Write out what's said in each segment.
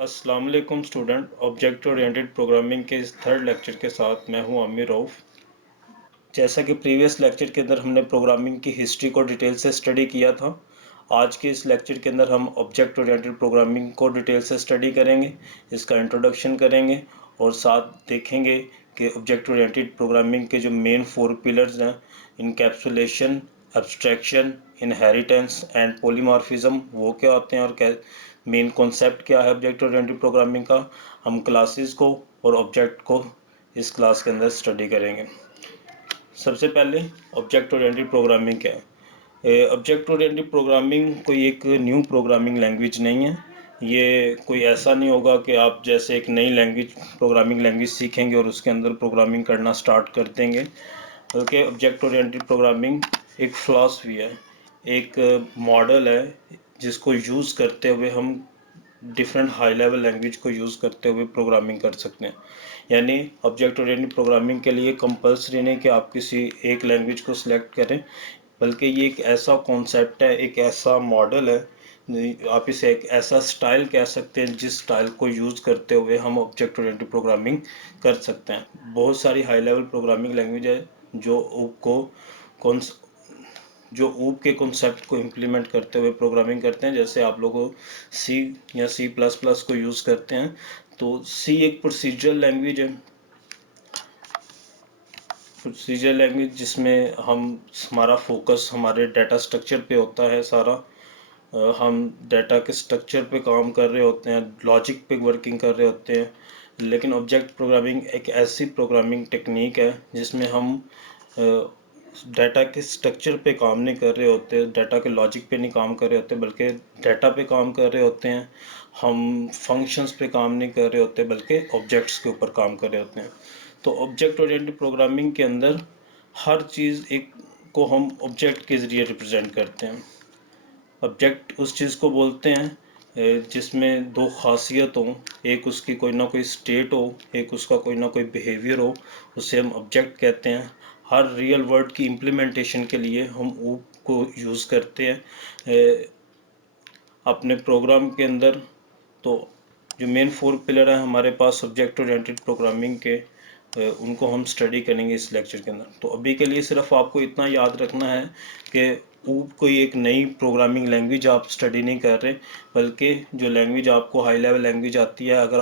अस्सलाम वालेकुम student. Object oriented programming के इस थर्ड लेक्चर के साथ मैं हूं आमिर रऊफ। जैसा कि प्रीवियस लेक्चर के अंदर हमने प्रोग्रामिंग की हिस्ट्री को डिटेल से स्टडी किया था, आज के इस लेक्चर के अंदर हम ऑब्जेक्ट ओरिएंटेड प्रोग्रामिंग को डिटेल से स्टडी करेंगे, इसका इंट्रोडक्शन करेंगे और साथ देखेंगे कि ऑब्जेक्ट ओरिएंटेड प्रोग्रामिंग के जो मेन 4 पिलर्स हैं, encapsulation, abstraction, inheritance and polymorphism, वो क्या होते हैं और क्या मेन कॉन्सेप्ट क्या है ऑब्जेक्ट ओरिएंटेड प्रोग्रामिंग का, हम क्लासेस को और ऑब्जेक्ट को इस क्लास के अंदर स्टडी करेंगे। सबसे पहले ऑब्जेक्ट ओरिएंटेड प्रोग्रामिंग क्या है। ऑब्जेक्ट ओरिएंटेड प्रोग्रामिंग कोई एक न्यू प्रोग्रामिंग लैंग्वेज नहीं है। ये कोई ऐसा नहीं होगा कि आप जैसे एक नई लैंग्वेज प्रोग्रामिंग लैंग्वेज सीखेंगे और उसके अंदर प्रोग्रामिंग करना स्टार्ट कर देंगे, बल्कि ऑब्जेक्ट ओरिएंटेड प्रोग्रामिंग एक फिलॉसफी है, एक मॉडल है जिसको यूज़ करते हुए हम डिफरेंट हाई लेवल लैंग्वेज को यूज़ करते हुए प्रोग्रामिंग कर सकते हैं। यानी ऑब्जेक्ट ओरिएंटेड प्रोग्रामिंग के लिए कंपलसरी नहीं कि आप किसी एक लैंग्वेज को सिलेक्ट करें, बल्कि ये एक ऐसा कॉन्सेप्ट है, एक ऐसा मॉडल है, आप इसे एक ऐसा स्टाइल कह सकते हैं जिस स्टाइल को यूज़ करते हुए हम ऑब्जेक्ट ओरिएंटेड प्रोग्रामिंग कर सकते हैं। बहुत सारी हाई लेवल प्रोग्रामिंग लैंग्वेज है जो जो ऊप के कॉन्सेप्ट को इम्प्लीमेंट करते हुए प्रोग्रामिंग करते हैं। जैसे आप लोग सी या सी प्लस प्लस को यूज़ करते हैं, तो सी एक प्रोसीजरल लैंग्वेज है, प्रोसीजर लैंग्वेज जिसमें हमारा फोकस हमारे डाटा स्ट्रक्चर पे होता है सारा। हम डाटा के स्ट्रक्चर पे काम कर रहे होते हैं, लॉजिक पे वर्किंग कर रहे होते हैं। लेकिन ऑब्जेक्ट प्रोग्रामिंग एक ऐसी प्रोग्रामिंग टेक्निक है जिसमें हम डाटा के स्ट्रक्चर पे काम नहीं कर रहे होते, डाटा के लॉजिक पे नहीं काम कर रहे होते, बल्कि डाटा पे काम कर रहे होते हैं। हम फंक्शंस पे काम नहीं कर रहे होते, बल्कि ऑब्जेक्ट्स के ऊपर काम कर रहे होते हैं। तो ऑब्जेक्ट ओरिएंटेड प्रोग्रामिंग के अंदर हर चीज़ एक को हम ऑब्जेक्ट के ज़रिए रिप्रेजेंट करते हैं। ऑब्जेक्ट उस चीज़ को बोलते हैं जिसमें दो खासियत हो, एक उसकी कोई ना कोई स्टेट हो, एक उसका कोई ना कोई बिहेवियर हो, उसे हम ऑब्जेक्ट कहते हैं। हर रियल वर्ड की इम्प्लीमेंटेशन के लिए हम ऊप को यूज़ करते हैं अपने प्रोग्राम के अंदर। तो जो मेन 4 पिलर हैं हमारे पास ऑब्जेक्ट ओरिएंटेड प्रोग्रामिंग के, उनको हम स्टडी करेंगे इस लेक्चर के अंदर। तो अभी के लिए सिर्फ आपको इतना याद रखना है कि ऊप कोई एक नई प्रोग्रामिंग लैंग्वेज आप स्टडी नहीं कर रहे, बल्कि जो लैंग्वेज आपको हाई लेवल लैंग्वेज आती है, अगर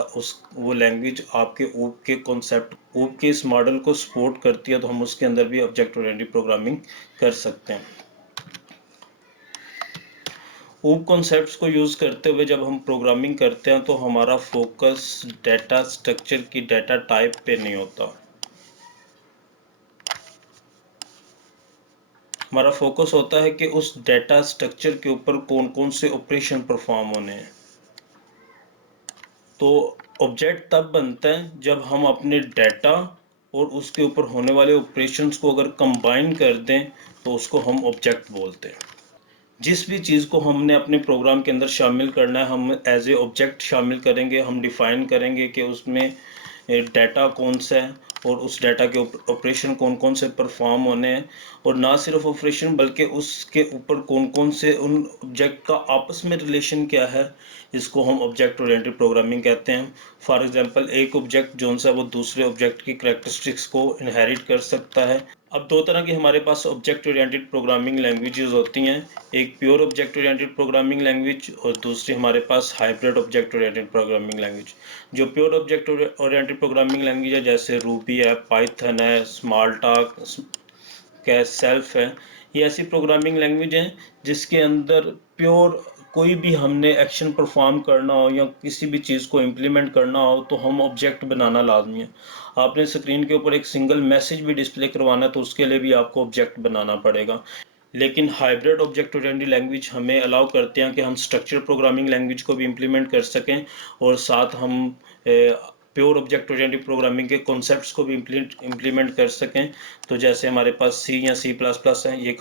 वो लैंग्वेज आपके ऊप के कॉन्सेप्ट, ऊप के इस मॉडल को सपोर्ट करती है, तो हम उसके अंदर भी ऑब्जेक्ट ओरिएंटेड प्रोग्रामिंग कर सकते हैं। ऊप कॉन्सेप्ट्स को यूज़ करते हुए जब हम प्रोग्रामिंग करते हैं तो हमारा फोकस डाटा स्ट्रक्चर की डाटा टाइप पे नहीं होता, हमारा फोकस होता है कि उस डाटा स्ट्रक्चर के ऊपर कौन कौन से ऑपरेशन परफॉर्म होने हैं। तो ऑब्जेक्ट तब बनता है जब हम अपने डाटा और उसके ऊपर होने वाले ऑपरेशंस को अगर कंबाइन कर दें, तो उसको हम ऑब्जेक्ट बोलते हैं। जिस भी चीज़ को हमने अपने प्रोग्राम के अंदर शामिल करना है, हम एज ए ऑब्जेक्ट शामिल करेंगे। हम डिफ़ाइन करेंगे कि उसमें डाटा कौन सा है और उस डाटा के ऑपरेशन कौन कौन से परफॉर्म होने हैं, और ना सिर्फ ऑपरेशन बल्कि उसके ऊपर कौन कौन से उन ऑब्जेक्ट का आपस में रिलेशन क्या है, इसको हम ऑब्जेक्ट ओरिएंटेड प्रोग्रामिंग कहते हैं। फॉर एग्जांपल, एक ऑब्जेक्ट जो सा वो दूसरे ऑब्जेक्ट की कैरेक्टरिस्टिक्स को इनहेरिट कर सकता है। अब दो तरह की हमारे पास ऑब्जेक्ट ओरिएंटेड प्रोग्रामिंग लैंग्वेजेस होती हैं, एक pure object oriented programming language और दूसरी हमारे पास hybrid object oriented programming language. जो pure object oriented programming language है, जैसे रूबी है, पाइथन है, स्मॉलटॉक क्या सेल्फ है, ये ऐसी प्रोग्रामिंग लैंग्वेज है जिसके अंदर प्योर कोई भी हमने एक्शन परफॉर्म करना हो या किसी भी चीज़ को इम्प्लीमेंट करना हो, तो हम ऑब्जेक्ट बनाना लाजमी है। आपने स्क्रीन के ऊपर एक सिंगल मैसेज भी डिस्प्ले करवाना है, तो उसके लिए भी आपको ऑब्जेक्ट बनाना पड़ेगा। लेकिन हाइब्रिड ऑब्जेक्ट ओरिएंटेड लैंग्वेज हमें अलाउ करते हैं कि हम स्ट्रक्चर प्रोग्रामिंग लैंग्वेज को भी इम्प्लीमेंट कर सकें, और साथ हम प्योर ऑब्जेक्ट ओरिएंटेड प्रोग्रामिंग के कॉन्सेप्ट्स को भी इम्प्लीमेंट कर सकें। तो जैसे हमारे पास सी या सी प्लस प्लस है, ये एक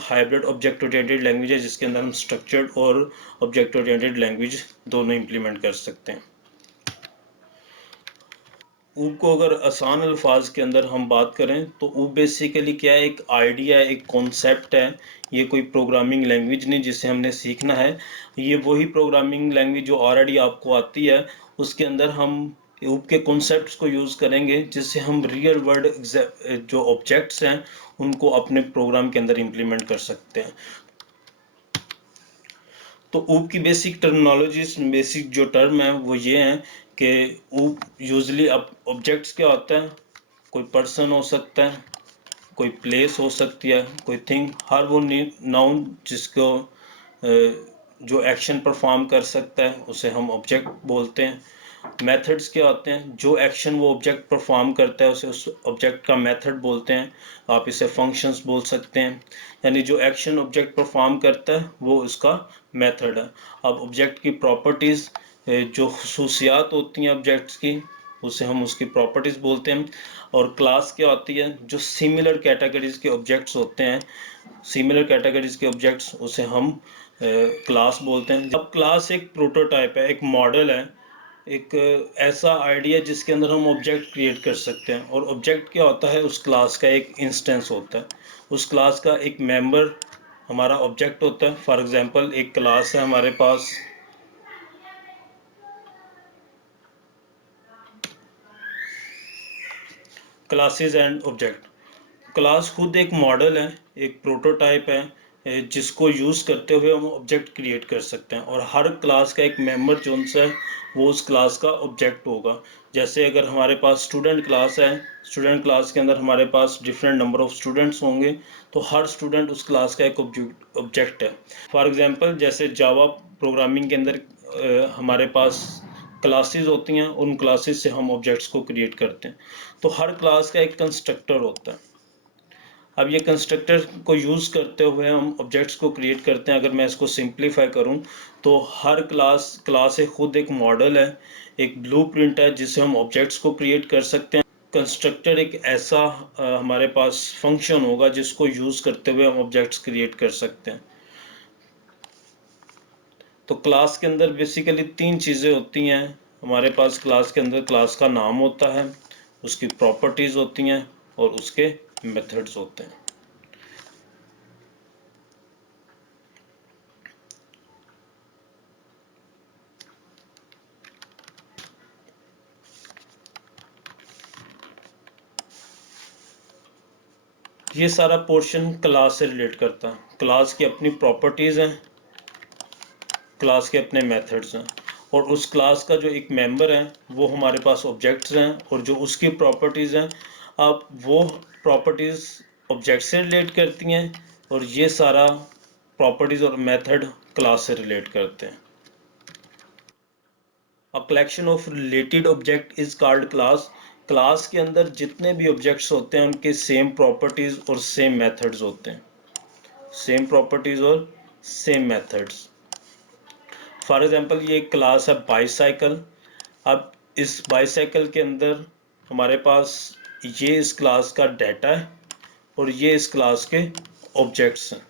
हाइब्रिड ऑब्जेक्ट ओरिएंटेड लैंग्वेज है जिसके अंदर हम स्ट्रक्चर्ड और ऑब्जेक्ट ओरिएंटेड लैंग्वेज दोनों इम्प्लीमेंट कर सकते हैं। ऊब को अगर आसान अल्फाज के अंदर हम बात करें तो ऊब बेसिकली क्या है, एक आइडिया है, एक कॉन्सेप्ट है। ये कोई प्रोग्रामिंग लैंग्वेज नहीं जिसे हमने सीखना है। ये वही प्रोग्रामिंग लैंग्वेज जो ऑलरेडी आपको आती है, उसके अंदर हम ऊब के कॉन्सेप्ट्स को यूज़ करेंगे, जिससे हम रियल वर्ल्ड जो ऑब्जेक्ट्स हैं उनको अपने प्रोग्राम के अंदर इम्प्लीमेंट कर सकते हैं। तो ऊब की बेसिक टर्मिनोलॉजीज, बेसिक जो टर्म है वो ये हैं कि ऊब यूजली ऑब्जेक्ट्स क्या होता है, कोई पर्सन हो सकता है, कोई प्लेस हो सकती है, कोई थिंग, हर वो नाउन जिसको जो एक्शन परफॉर्म कर सकता है उसे हम ऑब्जेक्ट बोलते हैं। मेथड्स क्या होते हैं, जो एक्शन वो ऑब्जेक्ट परफॉर्म करता है उसे उस ऑब्जेक्ट का मेथड बोलते हैं। आप इसे फंक्शंस बोल सकते हैं, यानी जो एक्शन ऑब्जेक्ट परफॉर्म करता है वो उसका मेथड है। अब ऑब्जेक्ट की प्रॉपर्टीज़, जो खसूसियात होती हैं ऑब्जेक्ट्स की, उसे हम उसकी प्रॉपर्टीज़ बोलते हैं। और क्लास क्या होती है, जो सिमिलर कैटेगरीज के ऑब्जेक्ट्स होते हैं, सिमिलर कैटेगरीज के ऑब्जेक्ट्स, उसे हम क्लास बोलते हैं। अब क्लास एक प्रोटोटाइप है, एक मॉडल है, एक ऐसा आइडिया जिसके अंदर हम ऑब्जेक्ट क्रिएट कर सकते हैं। और ऑब्जेक्ट क्या होता है, उस क्लास का एक इंस्टेंस होता है, उस क्लास का एक मेंबर हमारा ऑब्जेक्ट होता है। फॉर एग्जांपल एक क्लास है हमारे पास, क्लासेस एंड ऑब्जेक्ट। क्लास खुद एक मॉडल है, एक प्रोटोटाइप है, जिसको यूज़ करते हुए हम ऑब्जेक्ट क्रिएट कर सकते हैं। और हर क्लास का एक मेंबर जो है वो उस क्लास का ऑब्जेक्ट होगा। जैसे अगर हमारे पास स्टूडेंट क्लास है, स्टूडेंट क्लास के अंदर हमारे पास डिफरेंट नंबर ऑफ स्टूडेंट्स होंगे, तो हर स्टूडेंट उस क्लास का एक ऑब्जेक्ट है। फॉर एग्जांपल जैसे जावा प्रोग्रामिंग के अंदर हमारे पास क्लासेस होती हैं, उन क्लासेस से हम ऑब्जेक्ट्स को क्रिएट करते हैं। तो हर क्लास का एक कंस्ट्रक्टर होता है। अब ये कंस्ट्रक्टर को यूज़ करते हुए हम ऑब्जेक्ट्स को क्रिएट करते हैं। अगर मैं इसको सिंप्लीफाई करूं तो हर क्लास है खुद एक मॉडल है, एक ब्लूप्रिंट है जिससे हम ऑब्जेक्ट्स को क्रिएट कर सकते हैं। कंस्ट्रक्टर एक ऐसा हमारे पास फंक्शन होगा जिसको यूज़ करते हुए हम ऑब्जेक्ट्स क्रिएट कर सकते हैं। तो क्लास के अंदर बेसिकली तीन चीज़ें होती हैं हमारे पास। क्लास के अंदर क्लास का नाम होता है, उसकी प्रॉपर्टीज़ होती हैं और उसके मेथड्स होते हैं। ये सारा पोर्शन क्लास से रिलेट करता है। क्लास की अपनी प्रॉपर्टीज़ हैं, क्लास के अपने मेथड्स हैं, और उस क्लास का जो एक मेंबर है वो हमारे पास ऑब्जेक्ट्स हैं, और जो उसकी प्रॉपर्टीज़ हैं, अब वो प्रॉपर्टीज़ ऑब्जेक्ट से रिलेट करती हैं, और ये सारा प्रॉपर्टीज़ और मेथड क्लास से रिलेट करते हैं। A collection of related object is called class. Class के अंदर जितने भी ऑब्जेक्ट्स होते हैं उनके सेम प्रॉपर्टीज़ और सेम मेथड्स होते हैं, सेम प्रॉपर्टीज़ और सेम मेथड्स। फॉर एग्जांपल ये एक क्लास है बाईसाइकिल। अब इस बाईसाइकिल के अंदर हमारे पास ये इस क्लास का डाटा है और ये इस क्लास के ऑब्जेक्ट्स हैं।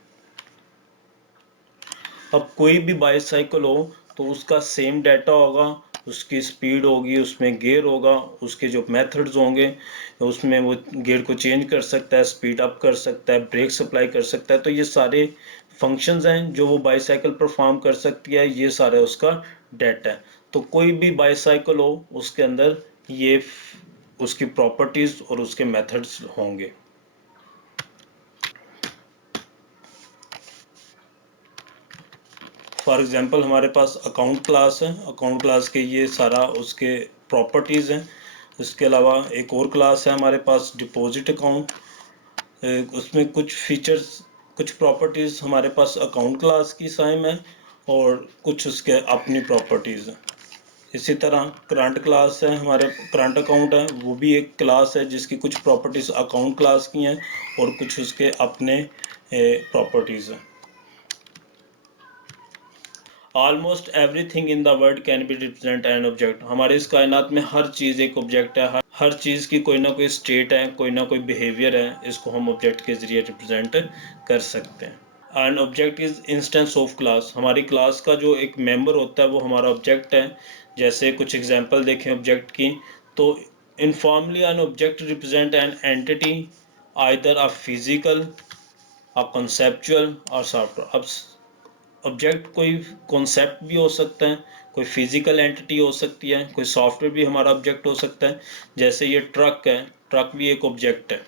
अब कोई भी बाईसाइकिल हो तो उसका सेम डाटा होगा, उसकी स्पीड होगी, उसमें गियर होगा, उसके जो मेथड्स होंगे उसमें वो गियर को चेंज कर सकता है, स्पीड अप कर सकता है, ब्रेक सप्लाई कर सकता है। तो ये सारे फंक्शंस हैं जो वो बाईसाइकिल परफॉर्म कर सकती है, ये सारा उसका डाटा है। तो कोई भी बाईसाइकिल हो उसके अंदर ये उसकी प्रॉपर्टीज और उसके मेथड्स होंगे। फॉर एग्जांपल हमारे पास अकाउंट क्लास है, अकाउंट क्लास के ये सारा उसके प्रॉपर्टीज़ हैं। इसके अलावा एक और क्लास है हमारे पास डिपॉजिट अकाउंट, उसमें कुछ फीचर्स, कुछ प्रॉपर्टीज़ हमारे पास अकाउंट क्लास की सेम है और कुछ उसके अपनी प्रॉपर्टीज़ हैं। इसी तरह करंट क्लास है, हमारे करंट अकाउंट है, वो भी एक क्लास है जिसकी कुछ प्रॉपर्टीज़ अकाउंट क्लास की हैं और कुछ उसके अपने प्रॉपर्टीज़ हैं। Almost everything in the world can be represent an object. हमारे इस कायनात में हर चीज़ एक ऑब्जेक्ट है, हर चीज़ की कोई ना कोई स्टेट है, कोई ना कोई बिहेवियर है, इसको हम ऑब्जेक्ट के ज़रिए रिप्रेजेंट कर सकते हैं। An object is instance of class. हमारी क्लास का जो एक मेंबर होता है वो हमारा ऑब्जेक्ट है। जैसे कुछ एग्जांपल देखें ऑब्जेक्ट की, तो Informally, an object represent an entity, either a physical, a conceptual or software. अब ऑब्जेक्ट कोई कॉन्सेप्ट भी हो सकता है, कोई फिजिकल एंटिटी हो सकती है, कोई सॉफ्टवेयर भी हमारा ऑब्जेक्ट हो सकता है। जैसे ये ट्रक है, ट्रक भी एक ऑब्जेक्ट है।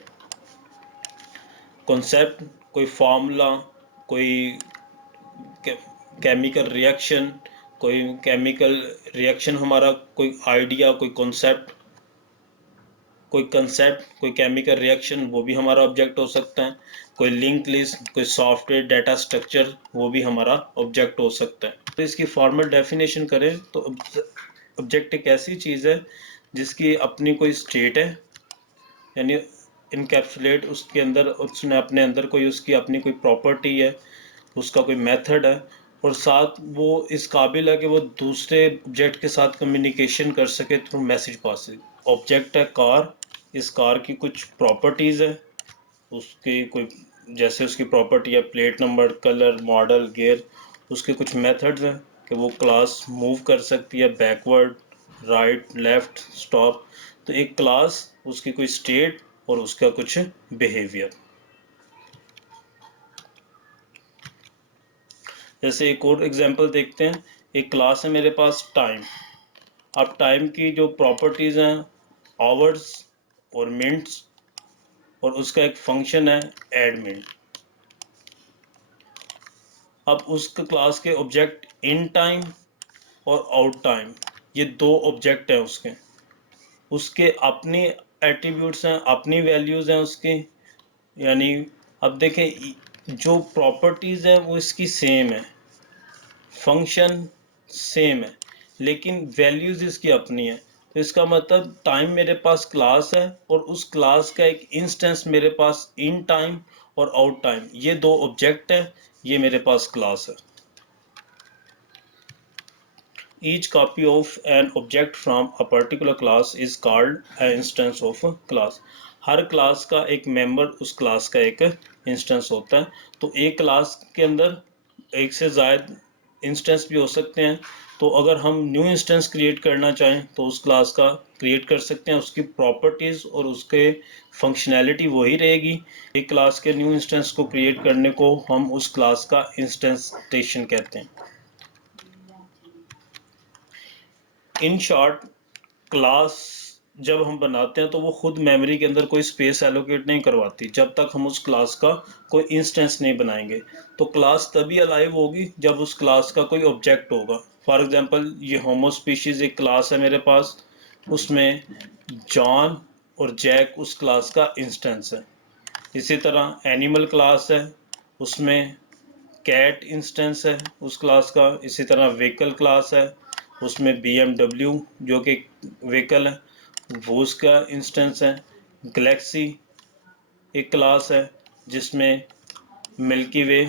कॉन्सेप्ट कोई फार्मूला, कोई केमिकल रिएक्शन, कोई केमिकल रिएक्शन हमारा कोई आइडिया, कोई कंसेप्ट, कोई केमिकल रिएक्शन, वो भी हमारा ऑब्जेक्ट हो सकता है। कोई लिंक लिस्ट, कोई सॉफ्टवेयर डाटा स्ट्रक्चर, वो भी हमारा ऑब्जेक्ट हो सकता है। तो इसकी फॉर्मल डेफिनेशन करें तो ऑब्जेक्ट एक ऐसी चीज़ है जिसकी अपनी कोई स्टेट है, यानी इनकैप्सुलेट उसके अंदर, उसने अपने अंदर कोई उसकी अपनी कोई प्रॉपर्टी है, उसका कोई मेथड है, और साथ वो इस काबिल है कि वो दूसरे ऑब्जेक्ट के साथ कम्युनिकेशन कर सके थ्रू मैसेज पासिंग। ऑब्जेक्ट है कार, इस कार की कुछ प्रॉपर्टीज़ है, उसकी कोई जैसे उसकी प्रॉपर्टी है plate number, colour, model, gear. उसके कुछ मेथड्स हैं कि वो क्लास मूव कर सकती है बैकवर्ड, राइट, लेफ्ट, स्टॉप। तो एक क्लास, उसकी कोई स्टेट और उसका कुछ बिहेवियर। जैसे एक और एग्जांपल देखते हैं। एक क्लास है मेरे पास टाइम। अब टाइम की जो प्रॉपर्टीज़ हैं आवर्स और मिनट्स, और उसका एक फंक्शन है एड मिनट। अब उस क्लास के ऑब्जेक्ट इन टाइम और आउट टाइम, ये दो ऑब्जेक्ट हैं उसके। उसके अपनी एट्रीब्यूट्स हैं, अपनी वैल्यूज़ हैं उसकी। यानी अब देखें, जो प्रॉपर्टीज़ हैं वो इसकी सेम है, फंक्शन सेम है, लेकिन वैल्यूज़ इसकी अपनी है। तो इसका मतलब टाइम मेरे पास क्लास है और उस क्लास का एक इंस्टेंस मेरे पास इन टाइम और आउट टाइम, ये दो ऑब्जेक्ट है, ये मेरे पास क्लास है। Each copy of an object from a particular class is called an instance of a class. Her class का एक मेंबर उस क्लास का एक इंस्टेंस होता है। तो एक क्लास के अंदर एक से ज़्यादा इंस्टेंस भी हो सकते हैं। तो अगर हम न्यू इंस्टेंस क्रिएट करना चाहें तो उस क्लास का क्रिएट कर सकते हैं। उसकी प्रॉपर्टीज़ और उसके फंक्शनैलिटी वही रहेगी। एक क्लास के न्यू इंस्टेंस को क्रिएट करने को हम उस क्लास का इंस्टेंसेशन कहते हैं। इन शॉर्ट, क्लास जब हम बनाते हैं तो वो खुद मेमोरी के अंदर कोई स्पेस एलोकेट नहीं करवाती जब तक हम उस क्लास का कोई इंस्टेंस नहीं बनाएंगे। तो क्लास तभी अलाइव होगी जब उस क्लास का कोई ऑब्जेक्ट होगा। फॉर एग्जांपल, ये होमो स्पीशीज एक क्लास है मेरे पास, उसमें जॉन और जैक उस क्लास का इंस्टेंस है। इसी तरह एनिमल क्लास है, उसमें कैट इंस्टेंस है उस क्लास का। इसी तरह व्हीकल क्लास है, उसमें BMW जो कि व्हीकल है वो उसका इंस्टेंस है। गैलेक्सी एक क्लास है जिसमें मिल्की वे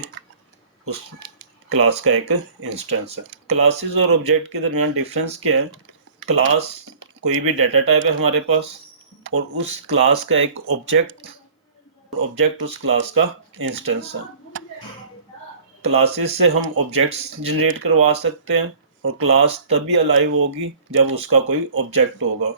उस क्लास का एक इंस्टेंस है। क्लासेस और ऑब्जेक्ट के दरमियान डिफरेंस क्या है? क्लास कोई भी डाटा टाइप है हमारे पास, और उस क्लास का एक ऑब्जेक्ट उस क्लास का इंस्टेंस है। क्लासेस से हम ऑब्जेक्ट्स जनरेट करवा सकते हैं, और क्लास तभी अलाइव होगी जब उसका कोई ऑब्जेक्ट होगा।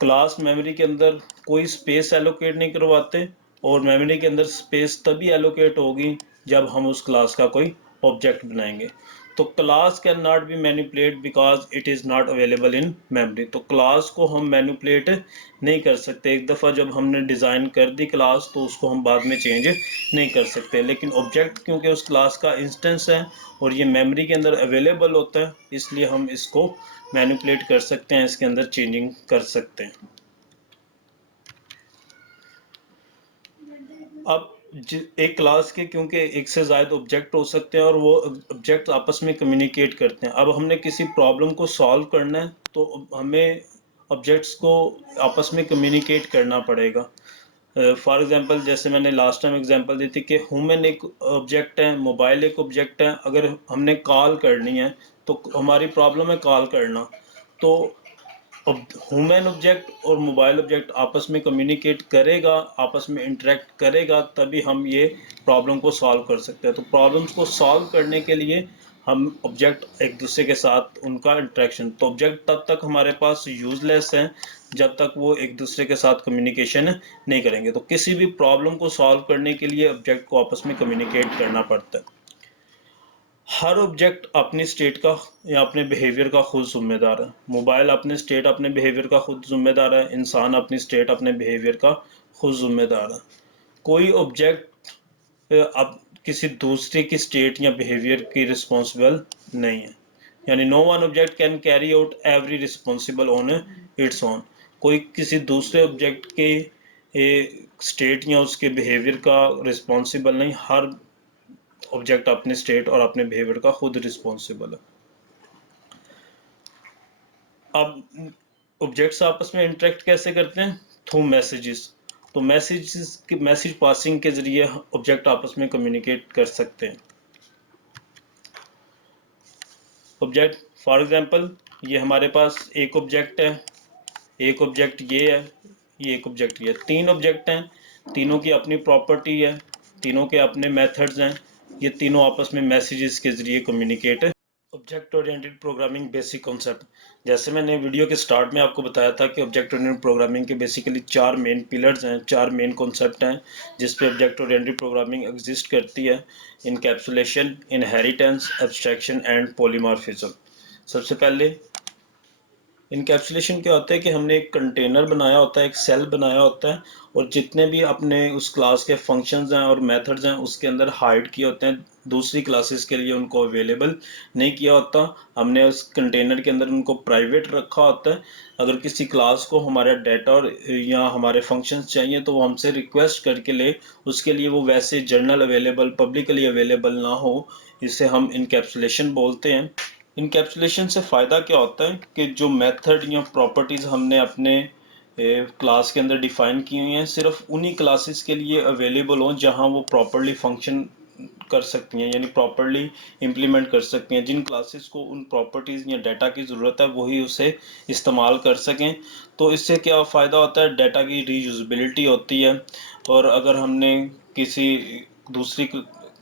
क्लास मेमोरी के अंदर कोई स्पेस एलोकेट नहीं करवाते, और मेमोरी के अंदर स्पेस तभी एलोकेट होगी जब हम उस क्लास का कोई ऑब्जेक्ट बनाएंगे। तो class can not be manipulate because it is not available in memory. तो क्लास को हम मैनिपुलेट नहीं कर सकते। एक दफ़ा जब हमने डिज़ाइन कर दी क्लास तो उसको हम बाद में चेंज नहीं कर सकते। लेकिन ऑब्जेक्ट क्योंकि उस क्लास का इंस्टेंस है और ये मेमोरी के अंदर अवेलेबल होता है, इसलिए हम इसको मैनिपुलेट कर सकते हैं, इसके अंदर चेंजिंग कर सकते हैं। अब एक क्लास के क्योंकि एक से ज़्यादा ऑब्जेक्ट हो सकते हैं और वो ऑब्जेक्ट आपस में कम्युनिकेट करते हैं। अब हमने किसी प्रॉब्लम को सॉल्व करना है तो हमें ऑब्जेक्ट्स को आपस में कम्युनिकेट करना पड़ेगा। फॉर एग्जांपल, जैसे मैंने लास्ट टाइम एग्जांपल दी थी कि ह्यूमन एक ऑब्जेक्ट है, मोबाइल एक ऑब्जेक्ट है। अगर हमने कॉल करनी है तो हमारी प्रॉब्लम है कॉल करना, तो अब ह्यूमन ऑब्जेक्ट और मोबाइल ऑब्जेक्ट आपस में कम्युनिकेट करेगा, आपस में इंटरेक्ट करेगा, तभी हम ये प्रॉब्लम को सॉल्व कर सकते हैं। तो प्रॉब्लम्स को सॉल्व करने के लिए हम ऑब्जेक्ट एक दूसरे के साथ उनका इंटरेक्शन, तो ऑब्जेक्ट तब तक हमारे पास यूजलेस हैं जब तक वो एक दूसरे के साथ कम्युनिकेशन नहीं करेंगे। तो किसी भी प्रॉब्लम को सॉल्व करने के लिए ऑब्जेक्ट को आपस में कम्युनिकेट करना पड़ता है। हर ऑब्जेक्ट अपनी स्टेट का या अपने बिहेवियर का खुद जिम्मेदार है। मोबाइल अपने स्टेट अपने बिहेवियर का खुद जिम्मेदार है, इंसान अपनी स्टेट अपने बिहेवियर का खुद जिम्मेदार है। कोई ऑब्जेक्ट अब किसी दूसरे की स्टेट या बिहेवियर की रिस्पॉन्सिबल नहीं है। यानी no one object can carry out every responsible on its own. कोई किसी दूसरे ऑब्जेक्ट के स्टेट या उसके बिहेवियर का रिस्पॉन्सिबल नहीं। हर ऑब्जेक्ट अपने स्टेट और अपने बिहेवियर का खुद रिस्पॉन्सिबल है। अब ऑब्जेक्ट्स आपस में इंटरेक्ट कैसे करते हैं? Through messages. तो मैसेज पासिंग के जरिए ऑब्जेक्ट आपस में कम्युनिकेट कर सकते हैं। ऑब्जेक्ट फॉर एग्जांपल, ये हमारे पास एक ऑब्जेक्ट है, एक ऑब्जेक्ट ये है, ये एक ऑब्जेक्ट ये है। तीन ऑब्जेक्ट हैं, तीनों की अपनी प्रॉपर्टी है, तीनों के अपने मेथड्स हैं। ये तीनों आपस में मैसेजेस के जरिए communicate. Object oriented programming basic concept. जैसे मैंने वीडियो के स्टार्ट में आपको बताया था कि ऑब्जेक्ट ओरिएंटेड प्रोग्रामिंग के बेसिकली चार मेन पिलर्स हैं, चार मेन कॉन्सेप्ट हैं जिस पे ऑब्जेक्ट ओरिएंटेड प्रोग्रामिंग एग्जिस्ट करती है। Encapsulation, inheritance, abstraction and polymorphism. सबसे पहले इनकैप्सुलेशन क्या होता है कि हमने एक कंटेनर बनाया होता है, एक सेल बनाया होता है, और जितने भी अपने उस क्लास के फंक्शंस हैं और मेथड्स हैं उसके अंदर हाइड किए होते हैं। दूसरी क्लासेस के लिए उनको अवेलेबल नहीं किया होता। हमने उस कंटेनर के अंदर उनको प्राइवेट रखा होता है। अगर किसी क्लास को हमारा डाटा और या हमारे फंक्शंस चाहिए तो वो हमसे रिक्वेस्ट करके ले, उसके लिए वो वैसे जर्नल अवेलेबल, पब्लिकली अवेलेबल ना हो। इसे हम इनकैप्सुलेशन बोलते हैं। इनकैप्सुलेशन से फ़ायदा क्या होता है कि जो मेथड या प्रॉपर्टीज़ हमने अपने क्लास के अंदर डिफ़ाइन की हुई हैं सिर्फ उन्हीं क्लासेस के लिए अवेलेबल हों जहां वो प्रॉपरली फंक्शन कर सकती हैं, यानी प्रॉपरली इम्प्लीमेंट कर सकती हैं। जिन क्लासेस को उन प्रॉपर्टीज़ या डाटा की ज़रूरत है वही उसे इस्तेमाल कर सकें। तो इससे क्या फ़ायदा होता है? डाटा की रीयूज़बिलिटी होती है। और अगर हमने किसी दूसरी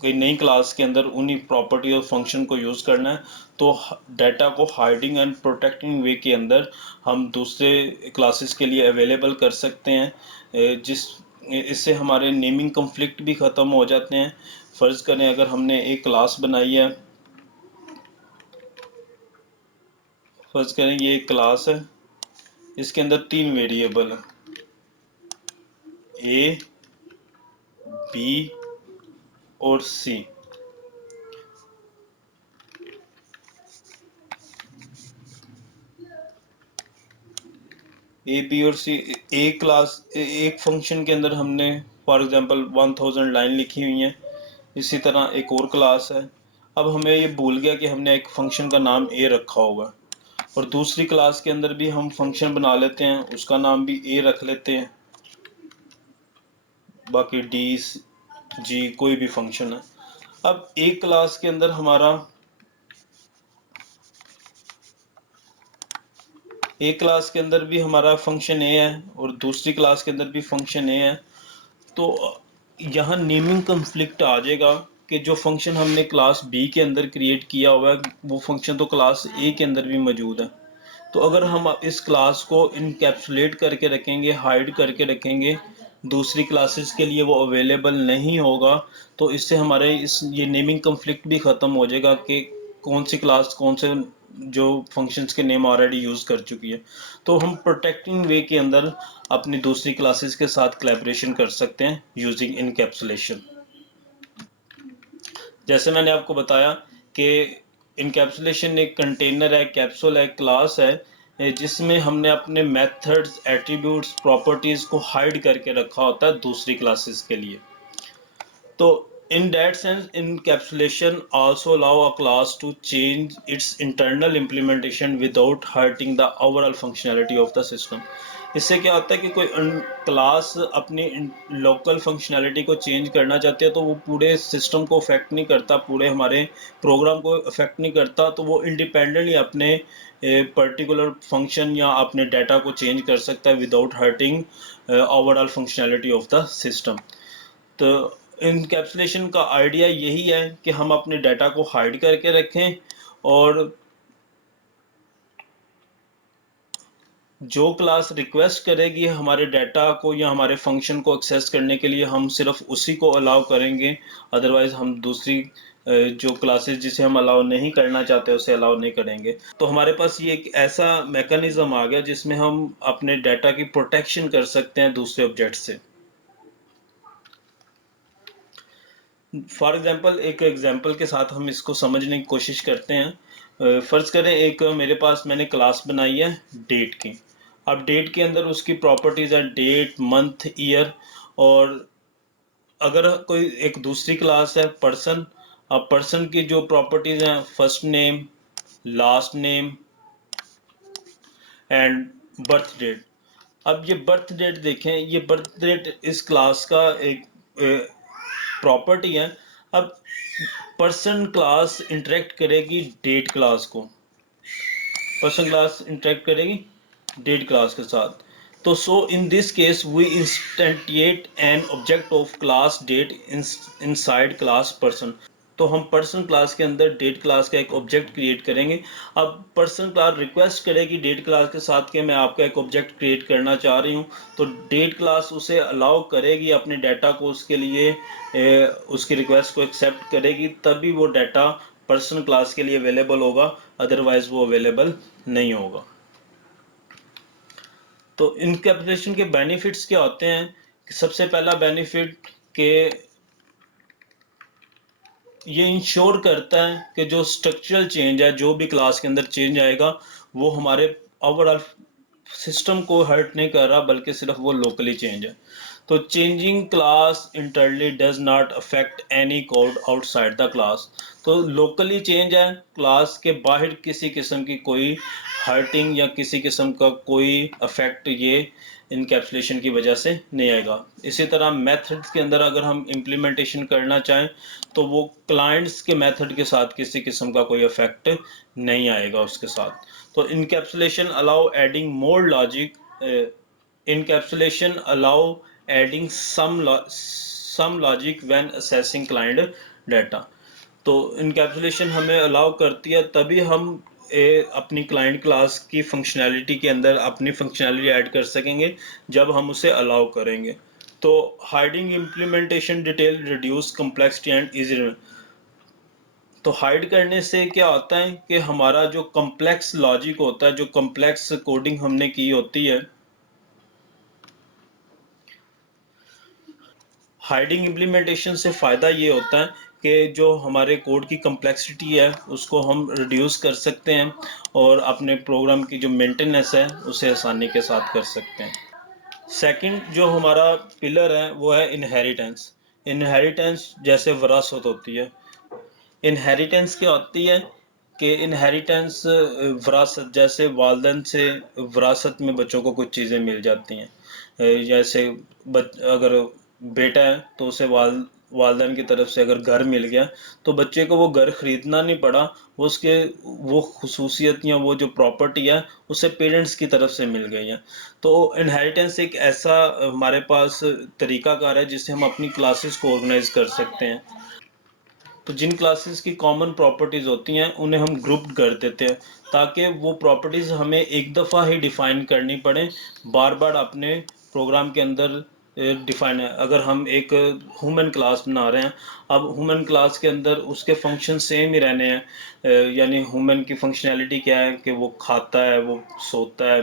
कोई नई क्लास के अंदर उन्हीं प्रॉपर्टी और फंक्शन को यूज़ करना है तो डाटा को हाइडिंग एंड प्रोटेक्टिंग वे के अंदर हम दूसरे क्लासेस के लिए अवेलेबल कर सकते हैं। जिस इससे हमारे नेमिंग कॉन्फ्लिक्ट भी ख़त्म हो जाते हैं। फ़र्ज़ करें अगर हमने एक क्लास बनाई है, फ़र्ज़ करें ये एक क्लास है, इसके अंदर तीन वेरिएबल हैं, ए, बी और सी। ए, बी और सी एक क्लास एक फंक्शन के अंदर हमने फॉर एग्जांपल 1000 लाइन लिखी हुई हैं। इसी तरह एक और क्लास है। अब हमें ये भूल गया कि हमने एक फंक्शन का नाम ए रखा होगा, और दूसरी क्लास के अंदर भी हम फंक्शन बना लेते हैं, उसका नाम भी ए रख लेते हैं। बाकी डी, जी कोई भी फंक्शन है। अब एक क्लास के अंदर एक क्लास के अंदर भी हमारा फंक्शन ए है और दूसरी क्लास के अंदर भी फंक्शन ए है। तो यहाँ नेमिंग कन्फ्लिक्ट आ जाएगा कि जो फंक्शन हमने क्लास बी के अंदर क्रिएट किया हुआ है वो फंक्शन तो क्लास ए के अंदर भी मौजूद है। तो अगर हम इस क्लास को इनकैप्सुलेट करके रखेंगे, हाइड करके रखेंगे, दूसरी क्लासेस के लिए वो अवेलेबल नहीं होगा, तो इससे हमारे ये नेमिंग कन्फ्लिक्ट भी ख़त्म हो जाएगा कि कौन सी क्लास कौन से जो फंक्शंस के नेम ऑलरेडी यूज़ कर चुकी है। तो हम प्रोटेक्टिंग वे के अंदर अपनी दूसरी क्लासेस के साथ कोलैबोरेशन कर सकते हैं यूजिंग इनकैप्सुलेशन। जैसे मैंने आपको बताया कि इनकैप्सुलेशन एक कंटेनर है, कैप्सूल है, क्लास है जिसमें हमने अपने मेथड्स, एट्रीब्यूट्स, प्रॉपर्टीज़ को हाइड करके रखा होता है दूसरी क्लासेस के लिए। तो in that sense, encapsulation also allow a class to change its internal implementation without hurting the overall functionality of the system. इससे क्या होता है कि कोई क्लास अपनी लोकल फंक्शनैलिटी को चेंज करना चाहती है तो वो पूरे सिस्टम को अफेक्ट नहीं करता, पूरे हमारे प्रोग्राम को अफेक्ट नहीं करता। तो वो इंडिपेंडेंटली अपने पर्टिकुलर फंक्शन या अपने डाटा को चेंज कर सकता है without hurting overall functionality of the system. तो इनकैप्सुलेशन का आइडिया यही है कि हम अपने डाटा को हाइड करके रखें और जो क्लास रिक्वेस्ट करेगी हमारे डाटा को या हमारे फंक्शन को एक्सेस करने के लिए हम सिर्फ उसी को अलाउ करेंगे, अदरवाइज हम दूसरी जो क्लासेस जिसे हम अलाउ नहीं करना चाहते उसे अलाउ नहीं करेंगे। तो हमारे पास ये एक ऐसा मैकेनिज्म आ गया जिसमें हम अपने डाटा की प्रोटेक्शन कर सकते हैं दूसरे ऑब्जेक्ट से। फॉर एग्जाम्पल एक एग्जाम्पल के साथ हम इसको समझने की कोशिश करते हैं। फर्ज करें एक मेरे पास मैंने क्लास बनाई है डेट की। अब डेट के अंदर उसकी प्रॉपर्टीज है डेट, मंथ, ईयर। और अगर कोई एक दूसरी क्लास है पर्सन, अब पर्सन की जो प्रॉपर्टीज हैं first name, last name and birth date. अब ये बर्थ डेट देखें, ये बर्थ डेट इस क्लास का एक प्रॉपर्टी है। अब पर्सन क्लास इंटरेक्ट करेगी डेट क्लास को, पर्सन क्लास इंटरेक्ट करेगी डेट क्लास के साथ। तो so in this case we instantiate an object of class date inside class person. तो हम पर्सन क्लास के अंदर डेट क्लास का एक ऑब्जेक्ट क्रिएट करेंगे। अब पर्सन क्लास रिक्वेस्ट करेगी डेट क्लास के साथ कि मैं आपका एक ऑब्जेक्ट क्रिएट करना चाह रही हूँ, तो डेट क्लास उसे अलाउ करेगी अपने डाटा को उसके लिए उसकी रिक्वेस्ट को एक्सेप्ट करेगी, तभी वो डाटा पर्सन क्लास के लिए अवेलेबल होगा, अदरवाइज वो अवेलेबल नहीं होगा। तो इनकैप्सुलेशन के बेनिफिट्स क्या होते हैं? सबसे पहला बेनिफिट के ये इंश्योर करता है कि जो स्ट्रक्चरल चेंज है, जो भी क्लास के अंदर चेंज आएगा, वो हमारे ओवरऑल सिस्टम को हर्ट नहीं कर रहा, बल्कि सिर्फ वो लोकली चेंज है। तो changing class internally does not affect any code outside the class. तो लोकली चेंज है, क्लास के बाहर किसी किस्म की कोई हर्टिंग या किसी किस्म का कोई अफेक्ट ये इनकैप्सुलेशन की वजह से नहीं आएगा। इसी तरह मेथड्स के अंदर अगर हम इम्प्लीमेंटेशन करना चाहें तो वो क्लाइंट्स के मेथड के साथ किसी किस्म का कोई इफेक्ट नहीं आएगा उसके साथ। तो encapsulation allow adding more logic, encapsulation allow adding some logic when accessing client data. तो इनकैप्सुलेशन हमें अलाउ करती है तभी हम अपनी क्लाइंट क्लास की फंक्शनैलिटी के अंदर अपनी फंक्शनैलिटी ऐड कर सकेंगे जब हम उसे अलाउ करेंगे। तो hiding implementation detail reduce complexity and easy. तो हाइड करने से क्या होता है कि हमारा जो कम्प्लेक्स लॉजिक होता है, जो कम्प्लेक्स कोडिंग हमने की होती है, हाइडिंग इम्प्लीमेंटेशन से फ़ायदा ये होता है कि जो हमारे कोड की कम्प्लेक्सिटी है उसको हम रिड्यूस कर सकते हैं और अपने प्रोग्राम की जो मेंटेनेंस है उसे आसानी के साथ कर सकते हैं। सेकंड जो हमारा पिलर है वो है इनहेरिटेंस। इनहेरिटेंस जैसे विरासत होती है। इनहेरिटेंस क्या होती है कि इनहेरिटेंस विरासत, जैसे वालिदैन से विरासत में बच्चों को कुछ चीज़ें मिल जाती हैं। जैसे अगर बेटा है तो उसे वालिदैन की तरफ से अगर घर मिल गया तो बच्चे को वो घर खरीदना नहीं पड़ा, वो उसके वो खुसूसियत या वो जो प्रॉपर्टी है उसे पेरेंट्स की तरफ से मिल गई है। तो इनहेरिटेंस एक ऐसा हमारे पास तरीकाकार है जिससे हम अपनी क्लासेस को ऑर्गेनाइज कर सकते हैं। तो जिन क्लासेस की कॉमन प्रॉपर्टीज़ होती हैं उन्हें हम ग्रुप्ड कर देते हैं ताकि वो प्रॉपर्टीज़ हमें एक दफ़ा ही डिफ़ाइन करनी पड़े, बार बार अपने प्रोग्राम के अंदर डिफ़ाइन है। अगर हम एक ह्यूमन क्लास बना रहे हैं, अब ह्यूमन क्लास के अंदर उसके फंक्शन सेम ही रहने हैं, यानी ह्यूमन की फंक्शनैलिटी क्या है कि वो खाता है, वो सोता है,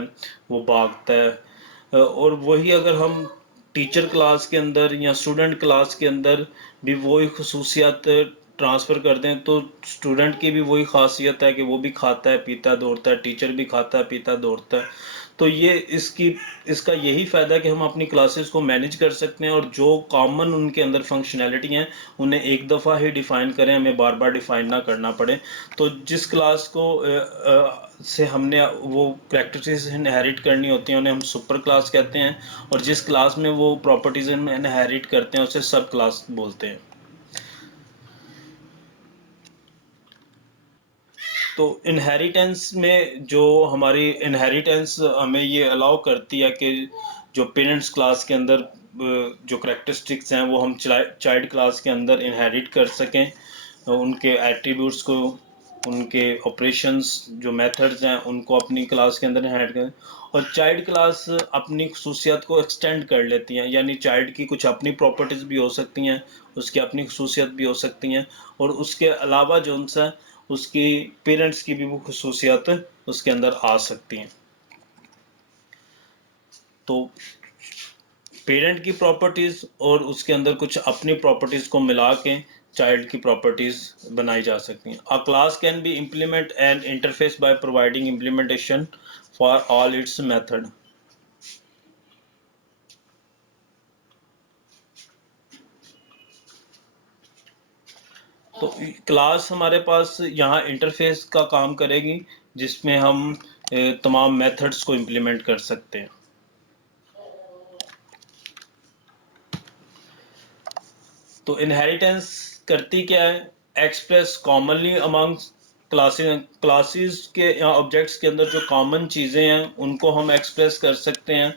वो भागता है। और वही अगर हम टीचर क्लास के अंदर या स्टूडेंट क्लास के अंदर भी वही खसूसियात ट्रांसफ़र कर दें तो स्टूडेंट की भी वही खासियत है कि वो भी खाता है, पीता है, दौड़ता है, टीचर भी खाता है, पीता है, दौड़ता है। तो ये इसका यही फ़ायदा है कि हम अपनी क्लासेस को मैनेज कर सकते हैं और जो कॉमन उनके अंदर फंक्शनैलिटी हैं उन्हें एक दफ़ा ही डिफ़ाइन करें, हमें बार बार डिफ़ाइन ना करना पड़े। तो जिस क्लास को से हमने वो प्रैक्टिसेस इनहेरिट करनी होती हैं उन्हें हम सुपर क्लास कहते हैं, और जिस क्लास में वो प्रॉपर्टीज़ इनहेरिट करते हैं उसे सब क्लास बोलते हैं। तो इनहेरिटेंस में जो हमारी इनहेरिटेंस हमें ये अलाउ करती है कि जो पेरेंट्स क्लास के अंदर जो करेक्टरिस्टिक्स हैं वो हम चाइल्ड क्लास के अंदर इनहेरिट कर सकें, उनके एट्रीब्यूट्स को, उनके ऑपरेशंस जो मेथड्स हैं उनको अपनी क्लास के अंदर इनहेरिट करें। और चाइल्ड क्लास अपनी खसूसियात को एक्सटेंड कर लेती हैं, यानी चाइल्ड की कुछ अपनी प्रॉपर्टीज़ भी हो सकती हैं, उसकी अपनी खसूसियात भी हो सकती हैं, और उसके अलावा जो उनसे उसकी पेरेंट्स की भी वो खसूसियात उसके अंदर आ सकती हैं। तो पेरेंट की प्रॉपर्टीज और उसके अंदर कुछ अपनी प्रॉपर्टीज को मिला के चाइल्ड की प्रॉपर्टीज बनाई जा सकती हैं। अ class can be implement N interface by providing implementation for all it's method. तो क्लास हमारे पास यहाँ इंटरफेस का काम करेगी, जिसमें हम तमाम मेथड्स को इम्प्लीमेंट कर सकते हैं। तो इनहेरिटेंस करती क्या है? एक्सप्रेस कॉमनली अमंग क्लासेस के या ऑब्जेक्ट्स के अंदर जो कॉमन चीज़ें हैं उनको हम एक्सप्रेस कर सकते हैं।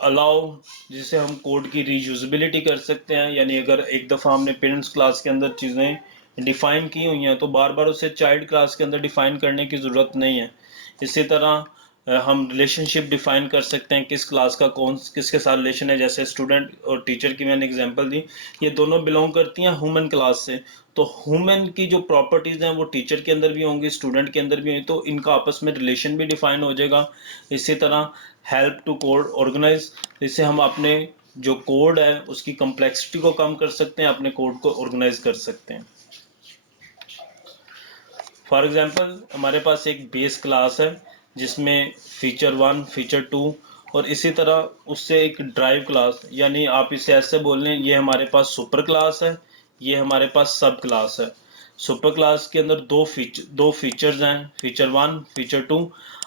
अलाउ, जिसे हम कोड की रीयूजेबिलिटी कर सकते हैं, यानी अगर एक दफ़ा हमने पेरेंट्स क्लास के अंदर चीज़ें डिफ़ाइन की हुई हैं तो बार बार उसे चाइल्ड क्लास के अंदर डिफ़ाइन करने की ज़रूरत नहीं है। इसी तरह हम रिलेशनशिप डिफाइन कर सकते हैं, किस क्लास का कौन किसके साथ रिलेशन है। जैसे स्टूडेंट और टीचर की मैंने एग्जांपल दी, ये दोनों बिलोंग करती हैं ह्यूमन क्लास से, तो ह्यूमन की जो प्रॉपर्टीज़ हैं वो टीचर के अंदर भी होंगी, स्टूडेंट के अंदर भी होंगी, तो इनका आपस में रिलेशन भी डिफाइन हो जाएगा। इसी तरह हेल्प टू कोड ऑर्गेनाइज, इससे हम अपने जो कोड है उसकी कम्प्लेक्सिटी को कम कर सकते हैं, अपने कोड को ऑर्गेनाइज कर सकते हैं। फॉर एग्जांपल हमारे पास एक बेस क्लास है जिसमें फीचर 1, फीचर 2 और इसी तरह उससे एक ड्राइव क्लास, यानी आप इसे ऐसे बोल लें, ये हमारे पास सुपर क्लास है, ये हमारे पास सब क्लास है। सुपर क्लास के अंदर दो फीचर्स हैं, फीचर 1, फीचर 2।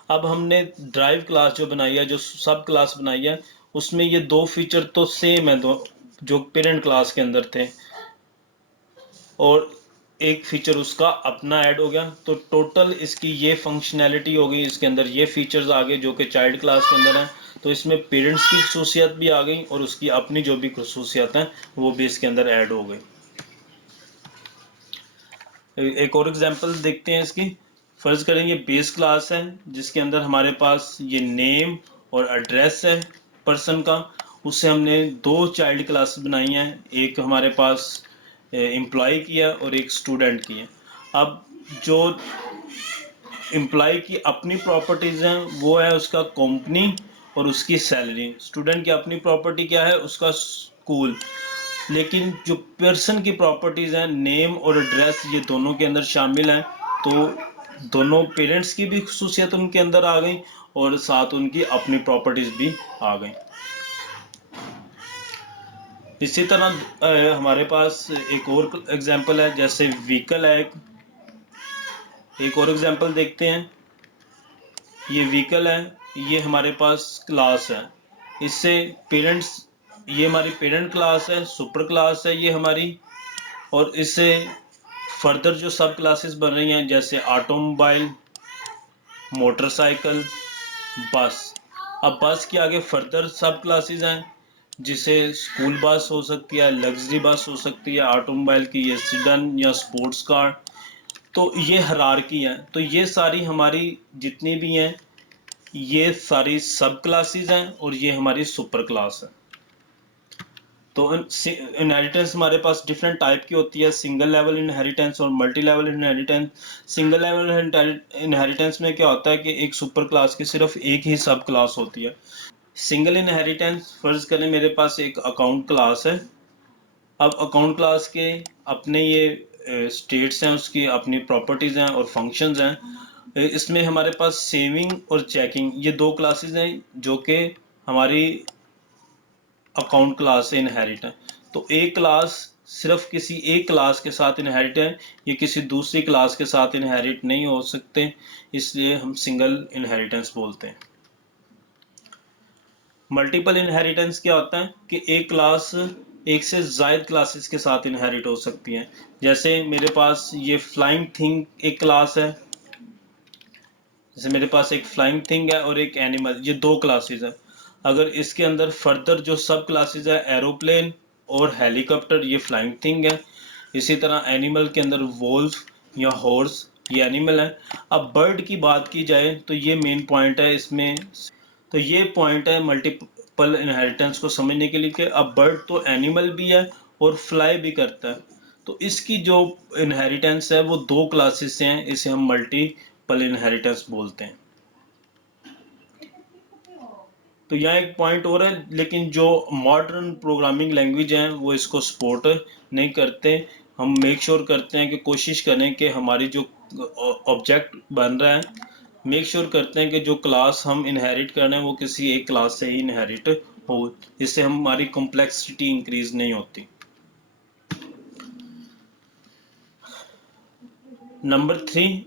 अब हमने ड्राइव क्लास जो बनाई है, जो सब क्लास बनाई है, उसमें ये दो फीचर तो सेम है, दो जो पेरेंट क्लास के अंदर थे, और एक फीचर उसका अपना ऐड हो गया, तो टोटल इसकी ये फंक्शनैलिटी हो गई, इसके अंदर ये फीचर्स आ गए जो कि चाइल्ड क्लास के अंदर हैं। तो इसमें पेरेंट्स की खसूसियात भी आ गई और उसकी अपनी जो भी खसूसियात हैं वो भी इसके अंदर ऐड हो गई। एक और एग्जांपल देखते हैं इसकी। फर्ज करें ये बेस क्लास है जिसके अंदर हमारे पास ये नेम और एड्रेस है पर्सन का, उससे हमने दो चाइल्ड क्लास बनाई हैं, एक हमारे पास एम्प्लॉय की है और एक स्टूडेंट की है। अब जो एम्प्लॉय की अपनी प्रॉपर्टीज़ हैं वो है उसका कंपनी और उसकी सैलरी। स्टूडेंट की अपनी प्रॉपर्टी क्या है? उसका स्कूल। लेकिन जो पर्सन की प्रॉपर्टीज़ हैं, नेम और एड्रेस, ये दोनों के अंदर शामिल हैं, तो दोनों पेरेंट्स की भी खसूसियत उनके अंदर आ गई और साथ उनकी अपनी प्रॉपर्टीज़ भी आ गई। इसी तरह हमारे पास एक और एग्जांपल है, जैसे व्हीकल है। एक और एग्जांपल देखते हैं। ये व्हीकल है, ये हमारे पास क्लास है, इससे पेरेंट्स, ये हमारी पेरेंट क्लास है, सुपर क्लास है ये हमारी, और इससे फर्दर जो सब क्लासेस बन रही हैं जैसे ऑटोमोबाइल, मोटरसाइकिल, बस। अब बस के आगे फर्दर सब क्लासेस हैं, जिसे स्कूल बस हो सकती है, लग्जरी बस हो सकती है, ऑटोमोबाइल की ये सिडन या स्पोर्ट्स कार। तो ये हायरार्की है। तो ये सारी हमारी जितनी भी हैं ये सारी सब क्लासेस हैं और ये हमारी सुपर क्लास है। तो इनहेरिटेंस हमारे पास डिफरेंट टाइप की होती है, सिंगल लेवल इनहेरिटेंस और multi level inheritance. Single level inheritance में क्या होता है कि एक सुपर क्लास की सिर्फ एक ही सब क्लास होती है। सिंगल इनहेरिटेंस, फर्ज करें मेरे पास एक अकाउंट क्लास है। अब अकाउंट क्लास के अपने ये स्टेट्स हैं, उसकी अपनी प्रॉपर्टीज़ हैं और फंक्शंस हैं। इसमें हमारे पास सेविंग और चेकिंग, ये दो क्लासेस हैं जो कि हमारी अकाउंट क्लास से इनहेरिट है। तो एक क्लास सिर्फ किसी एक क्लास के साथ इनहेरिट है, ये किसी दूसरी क्लास के साथ इनहेरिट नहीं हो सकते, इसलिए हम सिंगल इनहेरिटेंस बोलते हैं। मल्टीपल इनहेरिटेंस क्या होता है कि एक क्लास एक से ज़ायद क्लासेस के साथ इनहेरिट हो सकती हैं। जैसे मेरे पास ये फ्लाइंग थिंग एक क्लास है, जैसे मेरे पास एक फ्लाइंग थिंग है और एक एनिमल, ये दो क्लासेस हैं। अगर इसके अंदर फर्दर जो सब क्लासेस है, एरोप्लेन और हेलीकॉप्टर, ये फ्लाइंग थिंग है। इसी तरह एनिमल के अंदर वोल्फ या हॉर्स, ये एनिमल है। अब बर्ड की बात की जाए तो ये मेन पॉइंट है इसमें। तो ये पॉइंट है मल्टीपल इनहेरिटेंस को समझने के लिए कि अब बर्ड तो एनिमल भी है और फ्लाई भी करता है। तो इसकी जो इनहेरिटेंस है वो दो क्लासेस से हैं, इसे हम मल्टीपल इनहेरिटेंस बोलते हैं। तो यहाँ एक पॉइंट और है, लेकिन जो मॉडर्न प्रोग्रामिंग लैंग्वेज हैं वो इसको सपोर्ट नहीं करते। हम मेक श्योर करते हैं कि कोशिश करें कि हमारी जो ऑब्जेक्ट बन रहा है, मेक श्योर करते हैं कि जो क्लास हम इनहेरिट कर रहे हैं वो किसी एक क्लास से ही इनहेरिट हो। इससे हमारी कॉम्प्लेक्सिटी इंक्रीज नहीं होती। Number 3,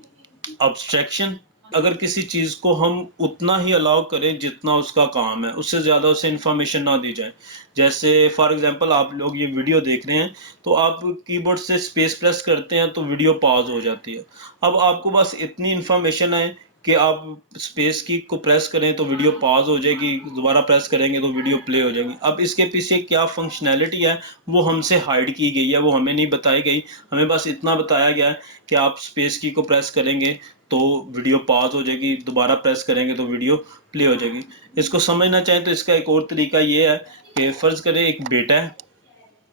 abstraction. अगर किसी चीज को हम उतना ही अलाउ करें जितना उसका काम है, उससे ज्यादा उसे इंफॉर्मेशन ना दी जाए। जैसे फॉर एग्जांपल आप लोग ये वीडियो देख रहे हैं, तो आप कीबोर्ड से स्पेस प्रेस करते हैं तो वीडियो पॉज हो जाती है। अब आपको बस इतनी इंफॉर्मेशन है कि आप स्पेस की को प्रेस करें तो वीडियो पॉज हो जाएगी, दोबारा प्रेस करेंगे तो वीडियो प्ले हो जाएगी। अब इसके पीछे क्या फंक्शनैलिटी है वो हमसे हाइड की गई है, वो हमें नहीं बताई गई। हमें बस इतना बताया गया है कि आप स्पेस की को प्रेस करेंगे तो वीडियो पॉज हो जाएगी, दोबारा प्रेस करेंगे तो वीडियो प्ले हो जाएगी। इसको समझना चाहें तो इसका एक और तरीका ये है कि फर्ज करें एक बेटा है,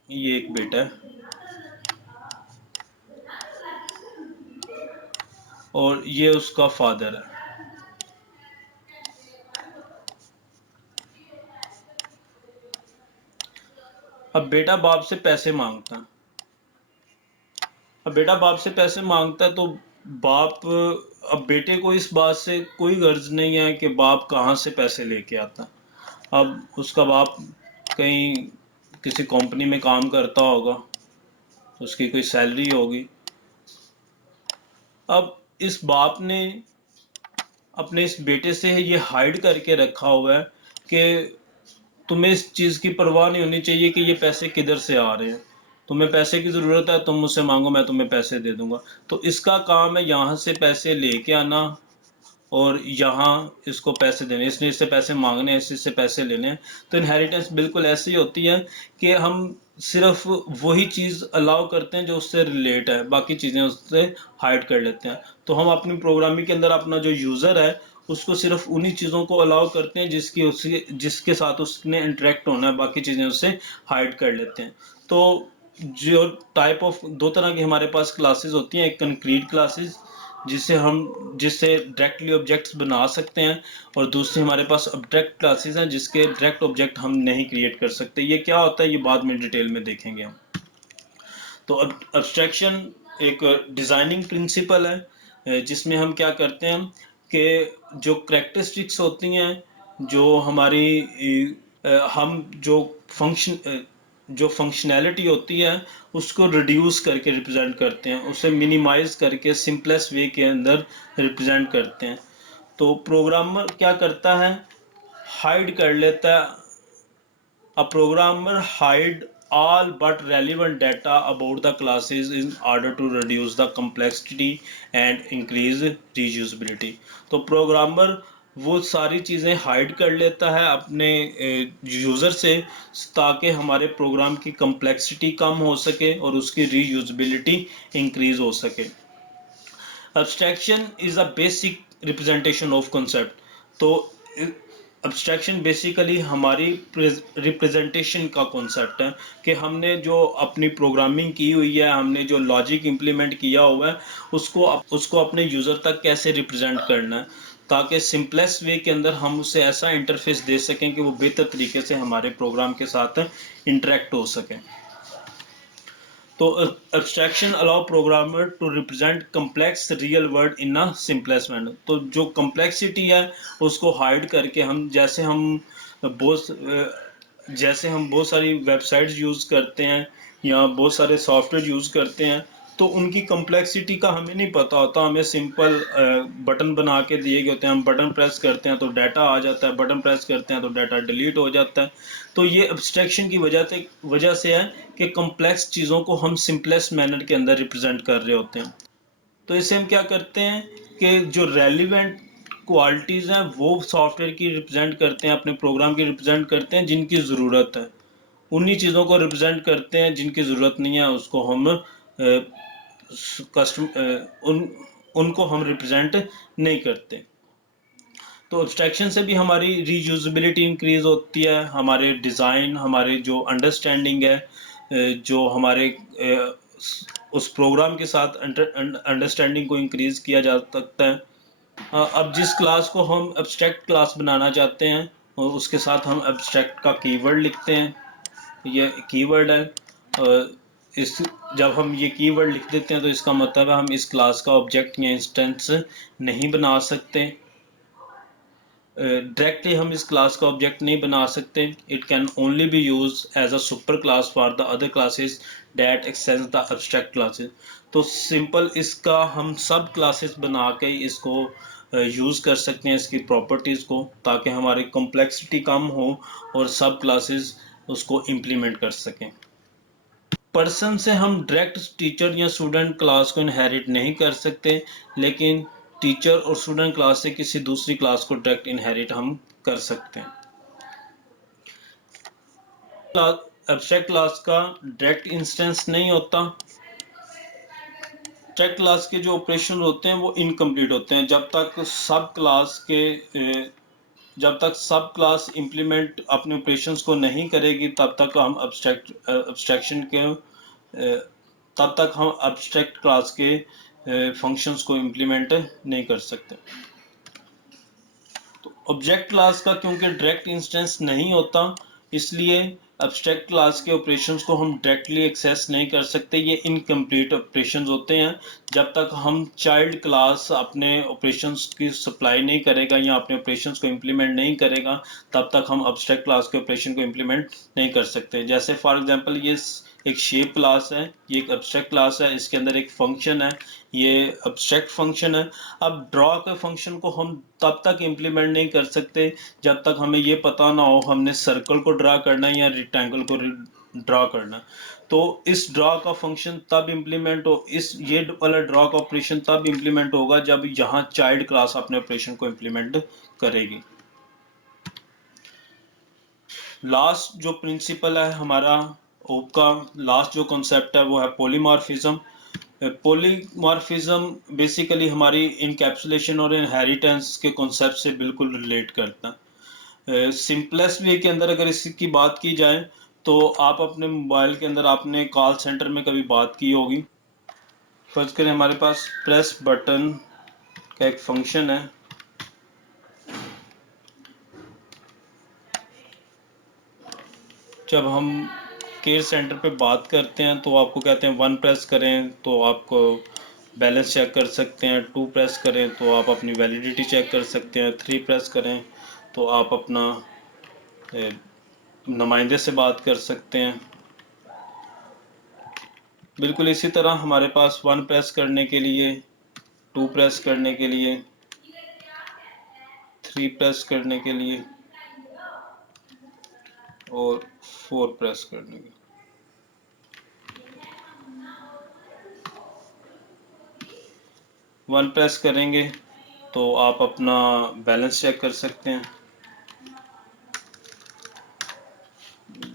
ये एक बेटा है और ये उसका फादर है। अब बेटा बाप से पैसे मांगता है। अब बेटा बाप से पैसे मांगता है तो बाप, अब बेटे को इस बात से कोई गर्ज नहीं है कि बाप कहाँ से पैसे लेके आता। अब उसका बाप कहीं किसी कंपनी में काम करता होगा, उसकी कोई सैलरी होगी। अब इस बाप ने अपने इस बेटे से ये हाइड करके रखा हुआ है कि तुम्हें इस चीज़ की परवाह नहीं होनी चाहिए कि ये पैसे किधर से आ रहे हैं। तुम्हें पैसे की ज़रूरत है, तुम मुझसे मांगो, मैं तुम्हें पैसे दे दूंगा। तो इसका काम है यहाँ से पैसे लेके आना और यहाँ इसको पैसे देने, इसने इससे पैसे मांगने हैं, इससे पैसे लेने हैं। तो इनहेरिटेंस बिल्कुल ऐसी होती है कि हम सिर्फ वही चीज़ अलाउ करते हैं जो उससे रिलेट है, बाकी चीज़ें उससे हाइड कर लेते हैं। तो हम अपनी प्रोग्रामिंग के अंदर अपना जो यूज़र है उसको सिर्फ उन्हीं चीज़ों को अलाउ करते हैं जिसके साथ उसने इंटरेक्ट होना है, बाकी चीज़ें उससे हाइड कर लेते हैं। तो जो टाइप ऑफ दो तरह की हमारे पास क्लासेस होती हैं, एक कंक्रीट क्लासेस जिससे डायरेक्टली ऑब्जेक्ट्स बना सकते हैं, और दूसरी हमारे पास अब्स्ट्रैक्ट क्लासेस हैं जिसके डायरेक्ट ऑब्जेक्ट हम नहीं क्रिएट कर सकते। ये क्या होता है ये बाद में डिटेल में देखेंगे हम। तो अब्स्ट्रैक्शन एक डिज़ाइनिंग प्रिंसिपल है, जिसमें हम क्या करते हैं कि जो करेक्टरिस्टिक्स होती हैं, जो हमारी हम जो फंक्शनैलिटी होती है उसको रिड्यूस करके रिप्रेजेंट करते हैं, उसे मिनिमाइज करके सिंपलेस्ट वे के अंदर रिप्रेजेंट करते हैं। तो प्रोग्रामर क्या करता है, हाइड कर लेता है। A programmer hide all but relevant data about the classes in order to reduce the complexity and increase reusability. तो प्रोग्रामर वो सारी चीज़ें हाइड कर लेता है अपने यूज़र से, ताकि हमारे प्रोग्राम की कम्प्लेक्सिटी कम हो सके और उसकी रीयूजबिलिटी इंक्रीज हो सके। Abstraction is a basic representation of concept. तो abstraction बेसिकली हमारी रिप्रेजेंटेशन का कॉन्सेप्ट है कि हमने जो अपनी प्रोग्रामिंग की हुई है, हमने जो लॉजिक इम्प्लीमेंट किया हुआ है, उसको अपने यूज़र तक कैसे रिप्रेजेंट करना है, ताकि सिंपलेस्ट वे के अंदर हम उसे ऐसा इंटरफेस दे सकें कि वो बेहतर तरीके से हमारे प्रोग्राम के साथ इंटरेक्ट हो सकें। तो abstraction allow programmer to represent complex real world in a simplest manner. तो जो complexity है उसको hide करके हम बहुत सारी वेबसाइट्स यूज़ करते हैं या बहुत सारे सॉफ्टवेयर यूज़ करते हैं, तो उनकी कम्प्लेक्सिटी का हमें नहीं पता होता। हमें सिंपल बटन बना के दिए गए होते हैं, हम बटन प्रेस करते हैं तो डाटा आ जाता है, बटन प्रेस करते हैं तो डाटा डिलीट हो जाता है। तो ये एब्स्ट्रैक्शन की वजह से है कि कम्प्लेक्स चीज़ों को हम सिंपलेस्ट मैनर के अंदर रिप्रेजेंट कर रहे होते हैं। तो इसे हम क्या करते हैं कि जो रेलिवेंट क्वालिटीज़ हैं वो सॉफ्टवेयर की रिप्रेजेंट करते हैं, अपने प्रोग्राम की रिप्रेजेंट करते हैं जिनकी ज़रूरत है। उन्हीं चीज़ों को रिप्रेजेंट करते हैं जिनकी ज़रूरत नहीं है, उसको हम कस्टम उनको हम रिप्रेजेंट नहीं करते। तो एब्स्ट्रैक्शन से भी हमारी रीयूजेबिलिटी इंक्रीज होती है, हमारे डिज़ाइन, हमारे जो अंडरस्टैंडिंग है, जो हमारे उस प्रोग्राम के साथ अंडरस्टैंडिंग को इंक्रीज किया जा सकता है। अब जिस क्लास को हम एब्स्ट्रैक्ट क्लास बनाना चाहते हैं और उसके साथ हम एब्स्ट्रैक्ट का कीवर्ड लिखते हैं, ये कीवर्ड है। इस जब हम ये कीवर्ड लिख देते हैं तो इसका मतलब है हम इस क्लास का ऑब्जेक्ट या इंस्टेंस नहीं बना सकते। डायरेक्टली हम इस क्लास का ऑब्जेक्ट नहीं बना सकते। It can only be use as a super class for the other classes that extend the abstract classes. तो सिंपल इसका हम सब क्लासेस बना के इसको यूज़ कर सकते हैं, इसकी प्रॉपर्टीज़ को, ताकि हमारी कॉम्प्लेक्सिटी कम हो और सब क्लासेस उसको इम्प्लीमेंट कर सकें। पर्सन से हम डायरेक्ट टीचर या स्टूडेंट क्लास को इनहेरिट नहीं कर सकते, लेकिन टीचर और स्टूडेंट क्लास से किसी दूसरी क्लास को डायरेक्ट इनहेरिट हम कर सकते हैं। एब्स्ट्रैक्ट क्लास का डायरेक्ट इंस्टेंस नहीं होता। एब्स्ट्रैक्ट क्लास के जो ऑपरेशन होते हैं वो इनकम्प्लीट होते हैं जब तक सब क्लास इंप्लीमेंट अपने ऑपरेशंस को नहीं करेगी, तब तक हम एब्स्ट्रैक्ट क्लास के फंक्शंस को इम्प्लीमेंट नहीं कर सकते। तो ऑब्जेक्ट क्लास का क्योंकि डायरेक्ट इंस्टेंस नहीं होता, इसलिए एब्स्ट्रैक्ट क्लास के ऑपरेशंस को हम डायरेक्टली एक्सेस नहीं कर सकते। ये इनकम्प्लीट ऑपरेशंस होते हैं। जब तक हम चाइल्ड क्लास अपने ऑपरेशंस की सप्लाई नहीं करेगा या अपने ऑपरेशंस को इम्प्लीमेंट नहीं करेगा, तब तक हम एब्स्ट्रैक्ट क्लास के ऑपरेशन को इम्प्लीमेंट नहीं कर सकते। जैसे फॉर एग्जांपल ये एक शेप क्लास है, ये एक एब्स्ट्रैक्ट क्लास है, इसके अंदर एक फंक्शन है, ये एब्स्ट्रैक्ट फंक्शन है। अब ड्रॉ के फंक्शन को हम तब तक इम्प्लीमेंट नहीं कर सकते जब तक हमें ये पता ना हो हमने सर्कल को ड्रा करना है या रेक्टेंगल को ड्रा करना। तो इस ड्रॉ का फंक्शन तब इम्प्लीमेंट हो इस ये वाला ड्रॉ का ऑपरेशन तब इम्प्लीमेंट होगा जब यहाँ चाइल्ड क्लास अपने ऑपरेशन को इम्प्लीमेंट करेगी। लास्ट जो प्रिंसिपल है हमारा ओप का, लास्ट जो कॉन्सेप्ट है वो है पॉलीमॉर्फिज्म। पॉलीमॉर्फिज्म बेसिकली हमारी इनकैप्सुलेशन और इनहेरिटेंस के कॉन्सेप्ट से बिल्कुल रिलेट करता है। सिंपलेस्ट वे के अंदर अगर इसकी बात की जाए तो आप अपने मोबाइल के अंदर आपने कॉल सेंटर में कभी बात की होगी। फर्ज करें हमारे पास प्रेस बटन का एक फंक्शन है। जब हम केयर सेंटर पे बात करते हैं तो आपको कहते हैं 1 प्रेस करें तो आपको बैलेंस चेक कर सकते हैं, 2 प्रेस करें तो आप अपनी वैलिडिटी चेक कर सकते हैं, 3 प्रेस करें तो आप अपना नुमाइंदे से बात कर सकते हैं। बिल्कुल इसी तरह हमारे पास 1 प्रेस करने के लिए, 2 प्रेस करने के लिए, 3 प्रेस करने के लिए और 4 प्रेस करने के लिए। 1 प्रेस करेंगे तो आप अपना बैलेंस चेक कर सकते हैं,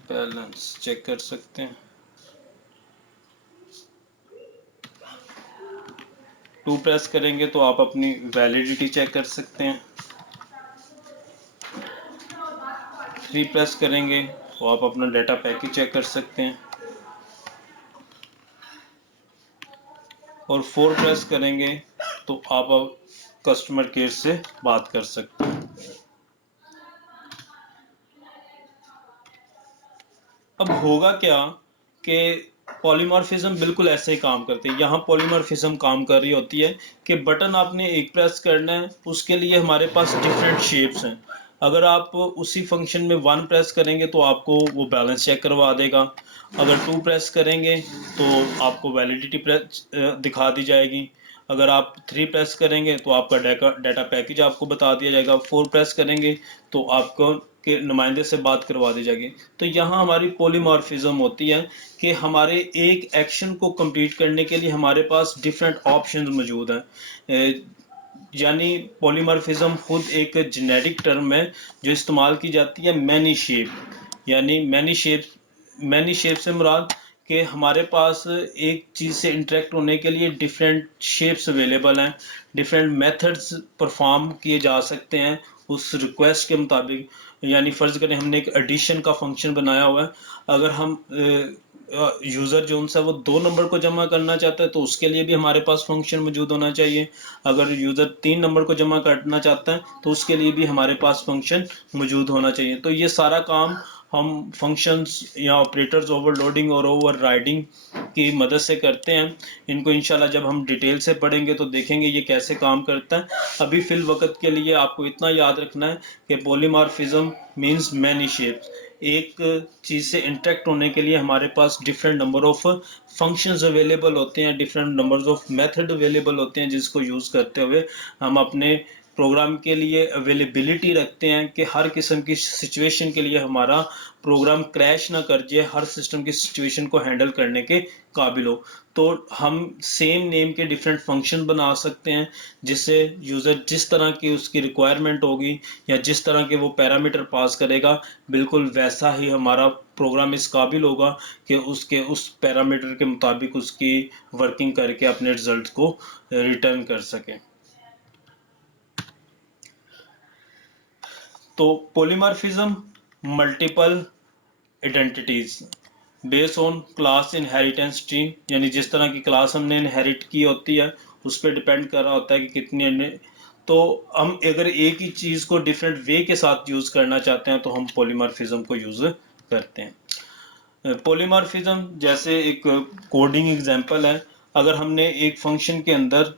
बैलेंस चेक कर सकते हैं। 2 प्रेस करेंगे तो आप अपनी वैलिडिटी चेक कर सकते हैं। 3 प्रेस करेंगे तो आप अपना डाटा पैकेज चेक कर सकते हैं और 4 प्रेस करेंगे तो आप अब कस्टमर केयर से बात कर सकते हैं। अब होगा क्या कि पॉलीमॉर्फिज्म बिल्कुल ऐसे ही काम करते हैं। यहाँ पॉलीमॉर्फिज्म काम कर रही होती है कि बटन आपने एक प्रेस करना है, उसके लिए हमारे पास डिफरेंट शेप्स हैं। अगर आप उसी फंक्शन में 1 प्रेस करेंगे तो आपको वो बैलेंस चेक करवा देगा। अगर 2 प्रेस करेंगे तो आपको वैलिडिटी दिखा दी जाएगी। अगर आप 3 प्रेस करेंगे तो आपका डाटा पैकेज आपको बता दिया जाएगा। 4 प्रेस करेंगे तो आपको के नुमाइंदे से बात करवा दी जाएगी। तो यहाँ हमारी पॉलीमॉर्फिज्म होती है कि हमारे एक एक्शन को कंप्लीट करने के लिए हमारे पास डिफरेंट ऑप्शंस मौजूद हैं। यानी पॉलीमॉर्फिज्म खुद एक जेनेरिक टर्म है जो इस्तेमाल की जाती है मैनी शेप, यानी मैनी शेप से मुराद कि हमारे पास एक चीज़ से इंटरेक्ट होने के लिए डिफरेंट शेप्स अवेलेबल हैं, डिफरेंट मेथड्स परफॉर्म किए जा सकते हैं उस रिक्वेस्ट के मुताबिक। यानी फ़र्ज़ करें हमने एक एडिशन का फंक्शन बनाया हुआ है, अगर हम यूज़र जो उनसे वो 2 नंबर को जमा करना चाहता है तो उसके लिए भी हमारे पास फंक्शन मौजूद होना चाहिए। अगर यूज़र 3 नंबर को जमा करना चाहता है तो उसके लिए भी हमारे पास फंक्शन मौजूद होना चाहिए। तो ये सारा काम हम फंक्शंस या ऑपरेटर्स ओवरलोडिंग और ओवरराइडिंग की मदद से करते हैं। इनको इंशाल्लाह जब हम डिटेल से पढ़ेंगे तो देखेंगे ये कैसे काम करता है। अभी फ़िल वक़्त के लिए आपको इतना याद रखना है कि पॉलीमॉर्फिज्म मीन्स मैनी शेप्स। एक चीज़ से इंटरेक्ट होने के लिए हमारे पास different number of functions available होते हैं, different numbers of method available होते हैं, जिसको यूज़ करते हुए हम अपने प्रोग्राम के लिए अवेलेबिलिटी रखते हैं कि हर किस्म की सिचुएशन के लिए हमारा प्रोग्राम क्रैश ना कर जाए, हर सिस्टम की सिचुएशन को हैंडल करने के काबिल हो। तो हम सेम नेम के डिफरेंट फंक्शन बना सकते हैं जिससे यूज़र जिस तरह की उसकी रिक्वायरमेंट होगी या जिस तरह के वो पैरामीटर पास करेगा, बिल्कुल वैसा ही हमारा प्रोग्राम इस काबिल होगा कि उसके उस पैरामीटर के मुताबिक उसकी वर्किंग करके अपने रिजल्ट को रिटर्न कर सके। तो polymorphism multiple identities based on class inheritance tree, यानी जिस तरह की क्लास हमने इनहेरिट की होती है उस पर डिपेंड कर रहा होता है कि कितनी। तो हम अगर एक ही चीज़ को डिफरेंट वे के साथ यूज़ करना चाहते हैं तो हम पॉलीमॉर्फिज्म को यूज़ करते हैं। पॉलीमॉर्फिज्म जैसे एक कोडिंग एग्जांपल है, अगर हमने एक फंक्शन के अंदर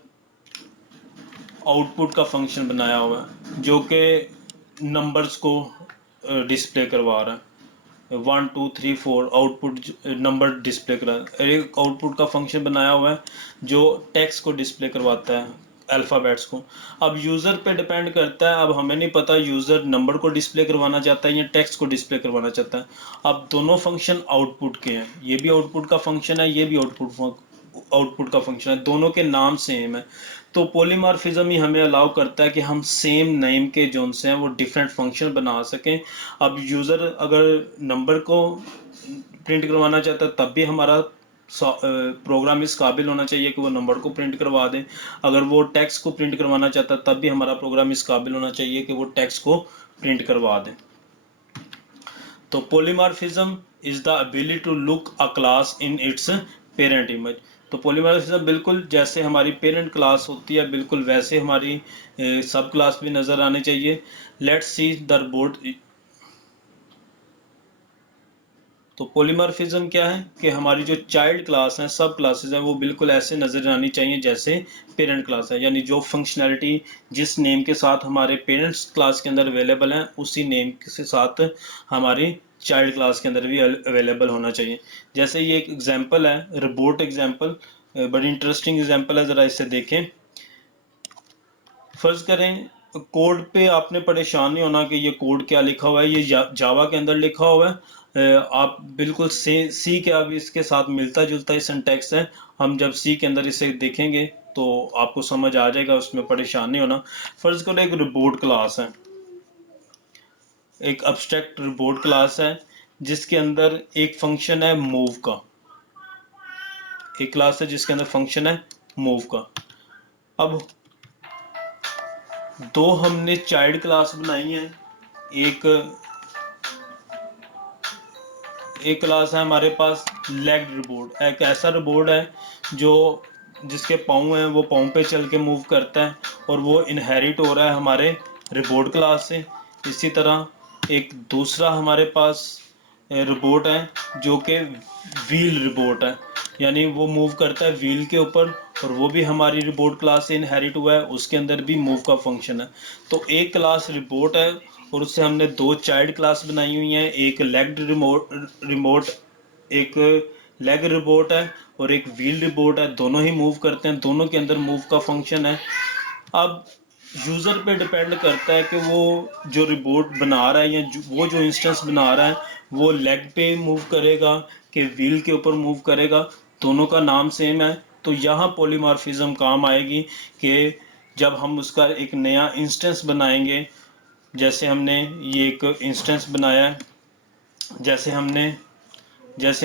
आउटपुट का फंक्शन बनाया हुआ है जो कि नंबर्स को डिस्प्ले करवा रहा है, 1 2 3 4 आउटपुट नंबर डिस्प्ले करा। एक आउटपुट का फंक्शन बनाया हुआ है जो टेक्स्ट को डिस्प्ले करवाता है, अल्फ़ाबेट्स को। अब यूज़र पे डिपेंड करता है, अब हमें नहीं पता यूज़र नंबर को डिस्प्ले करवाना चाहता है या टेक्स्ट को डिस्प्ले करवाना चाहता है। अब दोनों फंक्शन आउटपुट के हैं, ये भी आउटपुट का फंक्शन है, ये भी आउटपुट का फंक्शन है, दोनों के नाम सेम है। तो पॉलीमॉर्फिज्म ही हमें अलाउ करता है कि हम सेम नेम के जोन से हैं वो डिफरेंट फंक्शन बना सकें। अब यूज़र अगर नंबर को प्रिंट करवाना चाहता है तब भी हमारा प्रोग्राम इस काबिल होना चाहिए कि वो नंबर को प्रिंट करवा दे। अगर वो टेक्स्ट को प्रिंट करवाना चाहता है तब भी हमारा प्रोग्राम इस काबिल होना चाहिए कि वो टेक्स्ट को प्रिंट करवा दे। तो polymorphism is the ability to look a class in its parent image. तो पॉलीमॉर्फिज्म बिल्कुल जैसे हमारी पेरेंट क्लास होती है बिल्कुल वैसे हमारी सब क्लास भी नज़र आनी चाहिए। Let's see the robot. तो पॉलीमॉर्फिज्म क्या है कि हमारी जो चाइल्ड क्लास हैं, सब क्लासेस हैं, वो बिल्कुल ऐसे नज़र आनी चाहिए जैसे पेरेंट क्लास है। यानी जो फंक्शनैलिटी जिस नेम के साथ हमारे पेरेंट्स क्लास के अंदर अवेलेबल हैं उसी नेम के साथ हमारी चाइल्ड क्लास के अंदर भी अवेलेबल होना चाहिए। जैसे ये एक एग्जांपल है, रोबोट एग्जांपल, बड़ी इंटरेस्टिंग एग्जांपल है, ज़रा इसे देखें। फर्ज करें कोड पे आपने परेशान नहीं होना कि ये कोड क्या लिखा हुआ है, ये जावा के अंदर लिखा हुआ है। आप बिल्कुल सी के अब इसके साथ मिलता जुलता ही सिंटैक्स है। हम जब सी के अंदर इसे देखेंगे तो आपको समझ आ जाएगा, उसमें परेशान नहीं होना। फर्ज करो एक रोबोट क्लास है, एक अब्स्ट्रैक्ट रोबोट क्लास है जिसके अंदर एक फंक्शन है मूव का। एक क्लास है जिसके अंदर फंक्शन है मूव का। अब दो हमने चाइल्ड क्लास बनाई है। एक एक क्लास है हमारे पास लेग्ड रोबोट, एक ऐसा रोबोट है जो जिसके पाँव हैं वो पाँव पे चल के मूव करता है और वो इनहेरिट हो रहा है हमारे रोबोट क्लास से। इसी तरह एक दूसरा हमारे पास रोबोट है जो कि व्हील रोबोट है, यानी वो मूव करता है व्हील के ऊपर और वो भी हमारी रोबोट क्लास से इनहेरिट हुआ है, उसके अंदर भी मूव का फंक्शन है। तो एक क्लास रोबोट है और उससे हमने दो चाइल्ड क्लास बनाई हुई हैं, एक लेग्ड रिमोट एक लेग रोबोट है और एक व्हील रोबोट है। दोनों ही मूव करते हैं, दोनों के अंदर मूव का फंक्शन है। अब यूज़र पे डिपेंड करता है कि वो जो रोबोट बना रहा है या वो जो इंस्टेंस बना रहा है वो लेग पे मूव करेगा कि व्हील के ऊपर मूव करेगा, दोनों का नाम सेम है। तो यहाँ पॉलीमॉर्फिज्म काम आएगी कि जब हम उसका एक नया इंस्टेंस बनाएंगे, जैसे हमने ये एक इंस्टेंस बनाया है, जैसे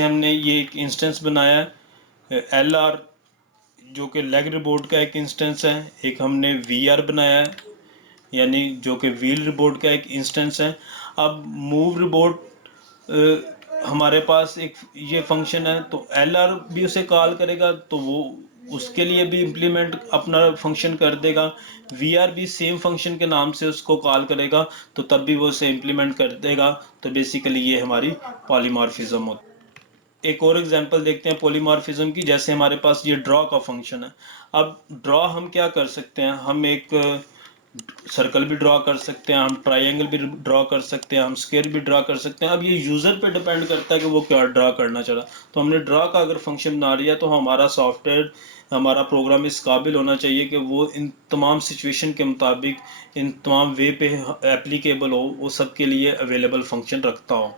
हमने ये एक इंस्टेंस बनाया है LR, जो कि लेग रिबोर्ड का एक इंस्टेंस है। एक हमने VR बनाया है, यानी जो कि व्हील रिबोर्ड का एक इंस्टेंस है। अब मूव रिबोर्ड हमारे पास एक ये फंक्शन है, तो LR भी उसे कॉल करेगा, तो वो उसके लिए भी इम्प्लीमेंट अपना फंक्शन कर देगा। VR भी सेम फंक्शन के नाम से उसको कॉल करेगा, तो तब भी वो उसे इम्प्लीमेंट कर देगा। तो बेसिकली ये हमारी पॉलीमॉर्फिज्म होती है। एक और एग्जांपल देखते हैं पॉलीमॉर्फिज्म की। जैसे हमारे पास ये ड्रॉ का फंक्शन है। अब ड्रॉ हम क्या कर सकते हैं, हम एक सर्कल भी ड्रॉ कर सकते हैं, हम ट्राइंगल भी ड्रॉ कर सकते हैं, हम स्क्वायर भी ड्रॉ कर सकते हैं। अब ये यूज़र पे डिपेंड करता है कि वो क्या ड्रॉ करना चाह रहा। तो हमने ड्रॉ का अगर फंक्शन बना लिया, तो हमारा सॉफ्टवेयर, हमारा प्रोग्राम इस काबिल होना चाहिए कि वो इन तमाम सिचुएशन के मुताबिक, इन तमाम वे पे एप्लीकेबल हो, वो सब के लिए अवेलेबल फंक्शन रखता हो।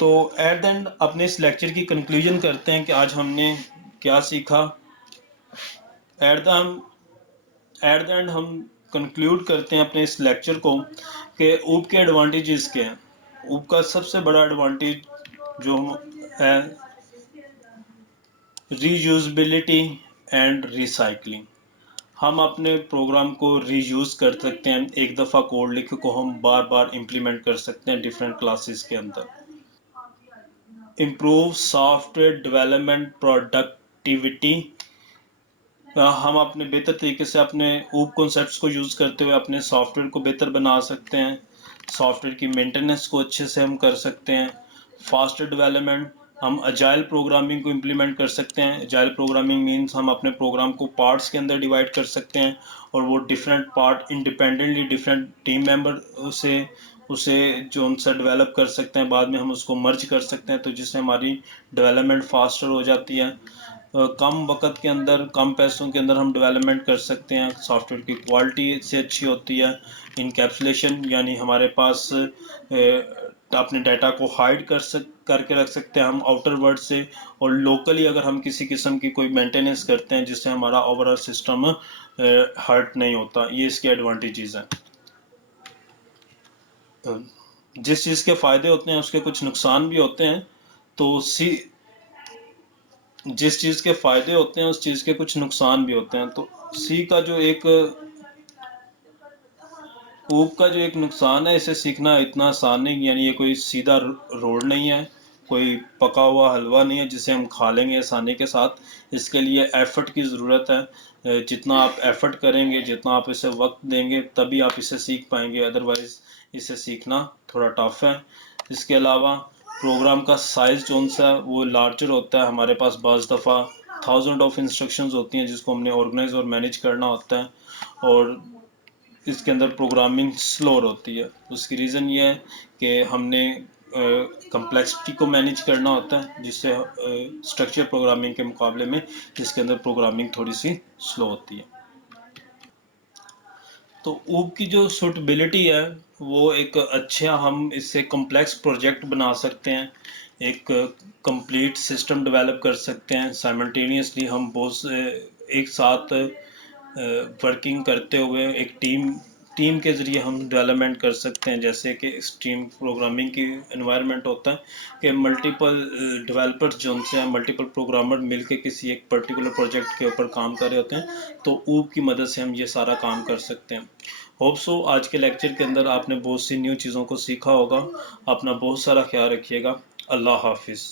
तो एट द एंड अपने इस लेक्चर की कंक्लूजन करते हैं कि आज हमने क्या सीखा। At the at the end हम कंक्लूड करते हैं अपने इस लेक्चर को कि ऊप के एडवांटेजेस क्या हैं। ऊप का सबसे बड़ा एडवांटेज जो है रीयूजबिलिटी एंड रिसाइकलिंग। हम अपने प्रोग्राम को रीयूज कर सकते हैं, एक दफ़ा कोड लिखे को हम बार बार इम्प्लीमेंट कर सकते हैं डिफरेंट क्लासेस के अंदर। इम्प्रूव सॉफ्टवेयर डेवलपमेंट प्रोडक्टिविटी, हम अपने बेहतर तरीके से अपने ऊप कॉन्सेप्ट्स को यूज़ करते हुए अपने सॉफ्टवेयर को बेहतर बना सकते हैं। सॉफ्टवेयर की मेंटेनेंस को अच्छे से हम कर सकते हैं। फास्टर डेवलपमेंट, हम अजाइल प्रोग्रामिंग को इम्प्लीमेंट कर सकते हैं। अजाइल प्रोग्रामिंग मींस हम अपने प्रोग्राम को पार्ट्स के अंदर डिवाइड कर सकते हैं, और वो different part independently different team member उसे उसे जो उनसे डेवलप कर सकते हैं। बाद में हम उसको मर्ज कर सकते हैं, तो जिससे हमारी डेवलपमेंट फास्टर हो जाती है। कम वक्त के अंदर, कम पैसों के अंदर हम डेवलपमेंट कर सकते हैं। सॉफ्टवेयर की क्वालिटी से अच्छी होती है। इनकैप्सुलेशन, यानी हमारे पास अपने डाटा को हाइड करके रख सकते हैं हम आउटर वर्ल्ड से, और लोकली अगर हम किसी किस्म की कोई मेंटेनेंस करते हैं जिससे हमारा ओवरऑल सिस्टम हर्ट नहीं होता। ये इसके एडवांटेजेस हैं। जिस चीज़ के फ़ायदे होते हैं उसके कुछ नुकसान भी होते हैं। तो जिस चीज़ के फ़ायदे होते हैं उस चीज़ के कुछ नुकसान भी होते हैं। तो सी का जो एक ऊप का जो एक नुकसान है, इसे सीखना इतना आसान नहीं, यानी ये कोई सीधा रोड नहीं है, कोई पका हुआ हलवा नहीं है जिसे हम खा लेंगे आसानी के साथ। इसके लिए एफर्ट की ज़रूरत है। जितना आप एफर्ट करेंगे, जितना आप इसे वक्त देंगे, तभी आप इसे सीख पाएंगे। अदरवाइज़ इसे सीखना थोड़ा टफ है। इसके अलावा प्रोग्राम का साइज़ जो सा वो लार्जर होता है। हमारे पास बाज़ दफ़ा थाउजेंड ऑफ इंस्ट्रक्शंस होती हैं जिसको हमने ऑर्गेनाइज और मैनेज करना होता है, और इसके अंदर प्रोग्रामिंग स्लोर होती है। उसकी रीज़न ये है कि हमने कम्प्लेक्सिटी को मैनेज करना होता है, जिससे स्ट्रक्चर प्रोग्रामिंग के मुकाबले में जिसके अंदर प्रोग्रामिंग थोड़ी सी स्लो होती है। तो ऊब की जो सूटेबिलिटी है, वो एक अच्छा, हम इससे कम्प्लेक्स प्रोजेक्ट बना सकते हैं, एक कंप्लीट सिस्टम डेवलप कर सकते हैं। साइमल्टेनियसली हम बहुत एक साथ वर्किंग करते हुए एक टीम के ज़रिए हम डेवलपमेंट कर सकते हैं। जैसे कि एक्सट्रीम प्रोग्रामिंग की एनवायरनमेंट होता है कि मल्टीपल डेवलपर्स जो उनसे मल्टीपल प्रोग्रामर मिलके किसी एक पर्टिकुलर प्रोजेक्ट के ऊपर काम कर रहे होते हैं, तो ऊब की मदद से हम ये सारा काम कर सकते हैं। होप सो आज के लेक्चर के अंदर आपने बहुत सी न्यू चीज़ों को सीखा होगा। अपना बहुत सारा ख्याल रखिएगा। अल्लाह हाफिज़।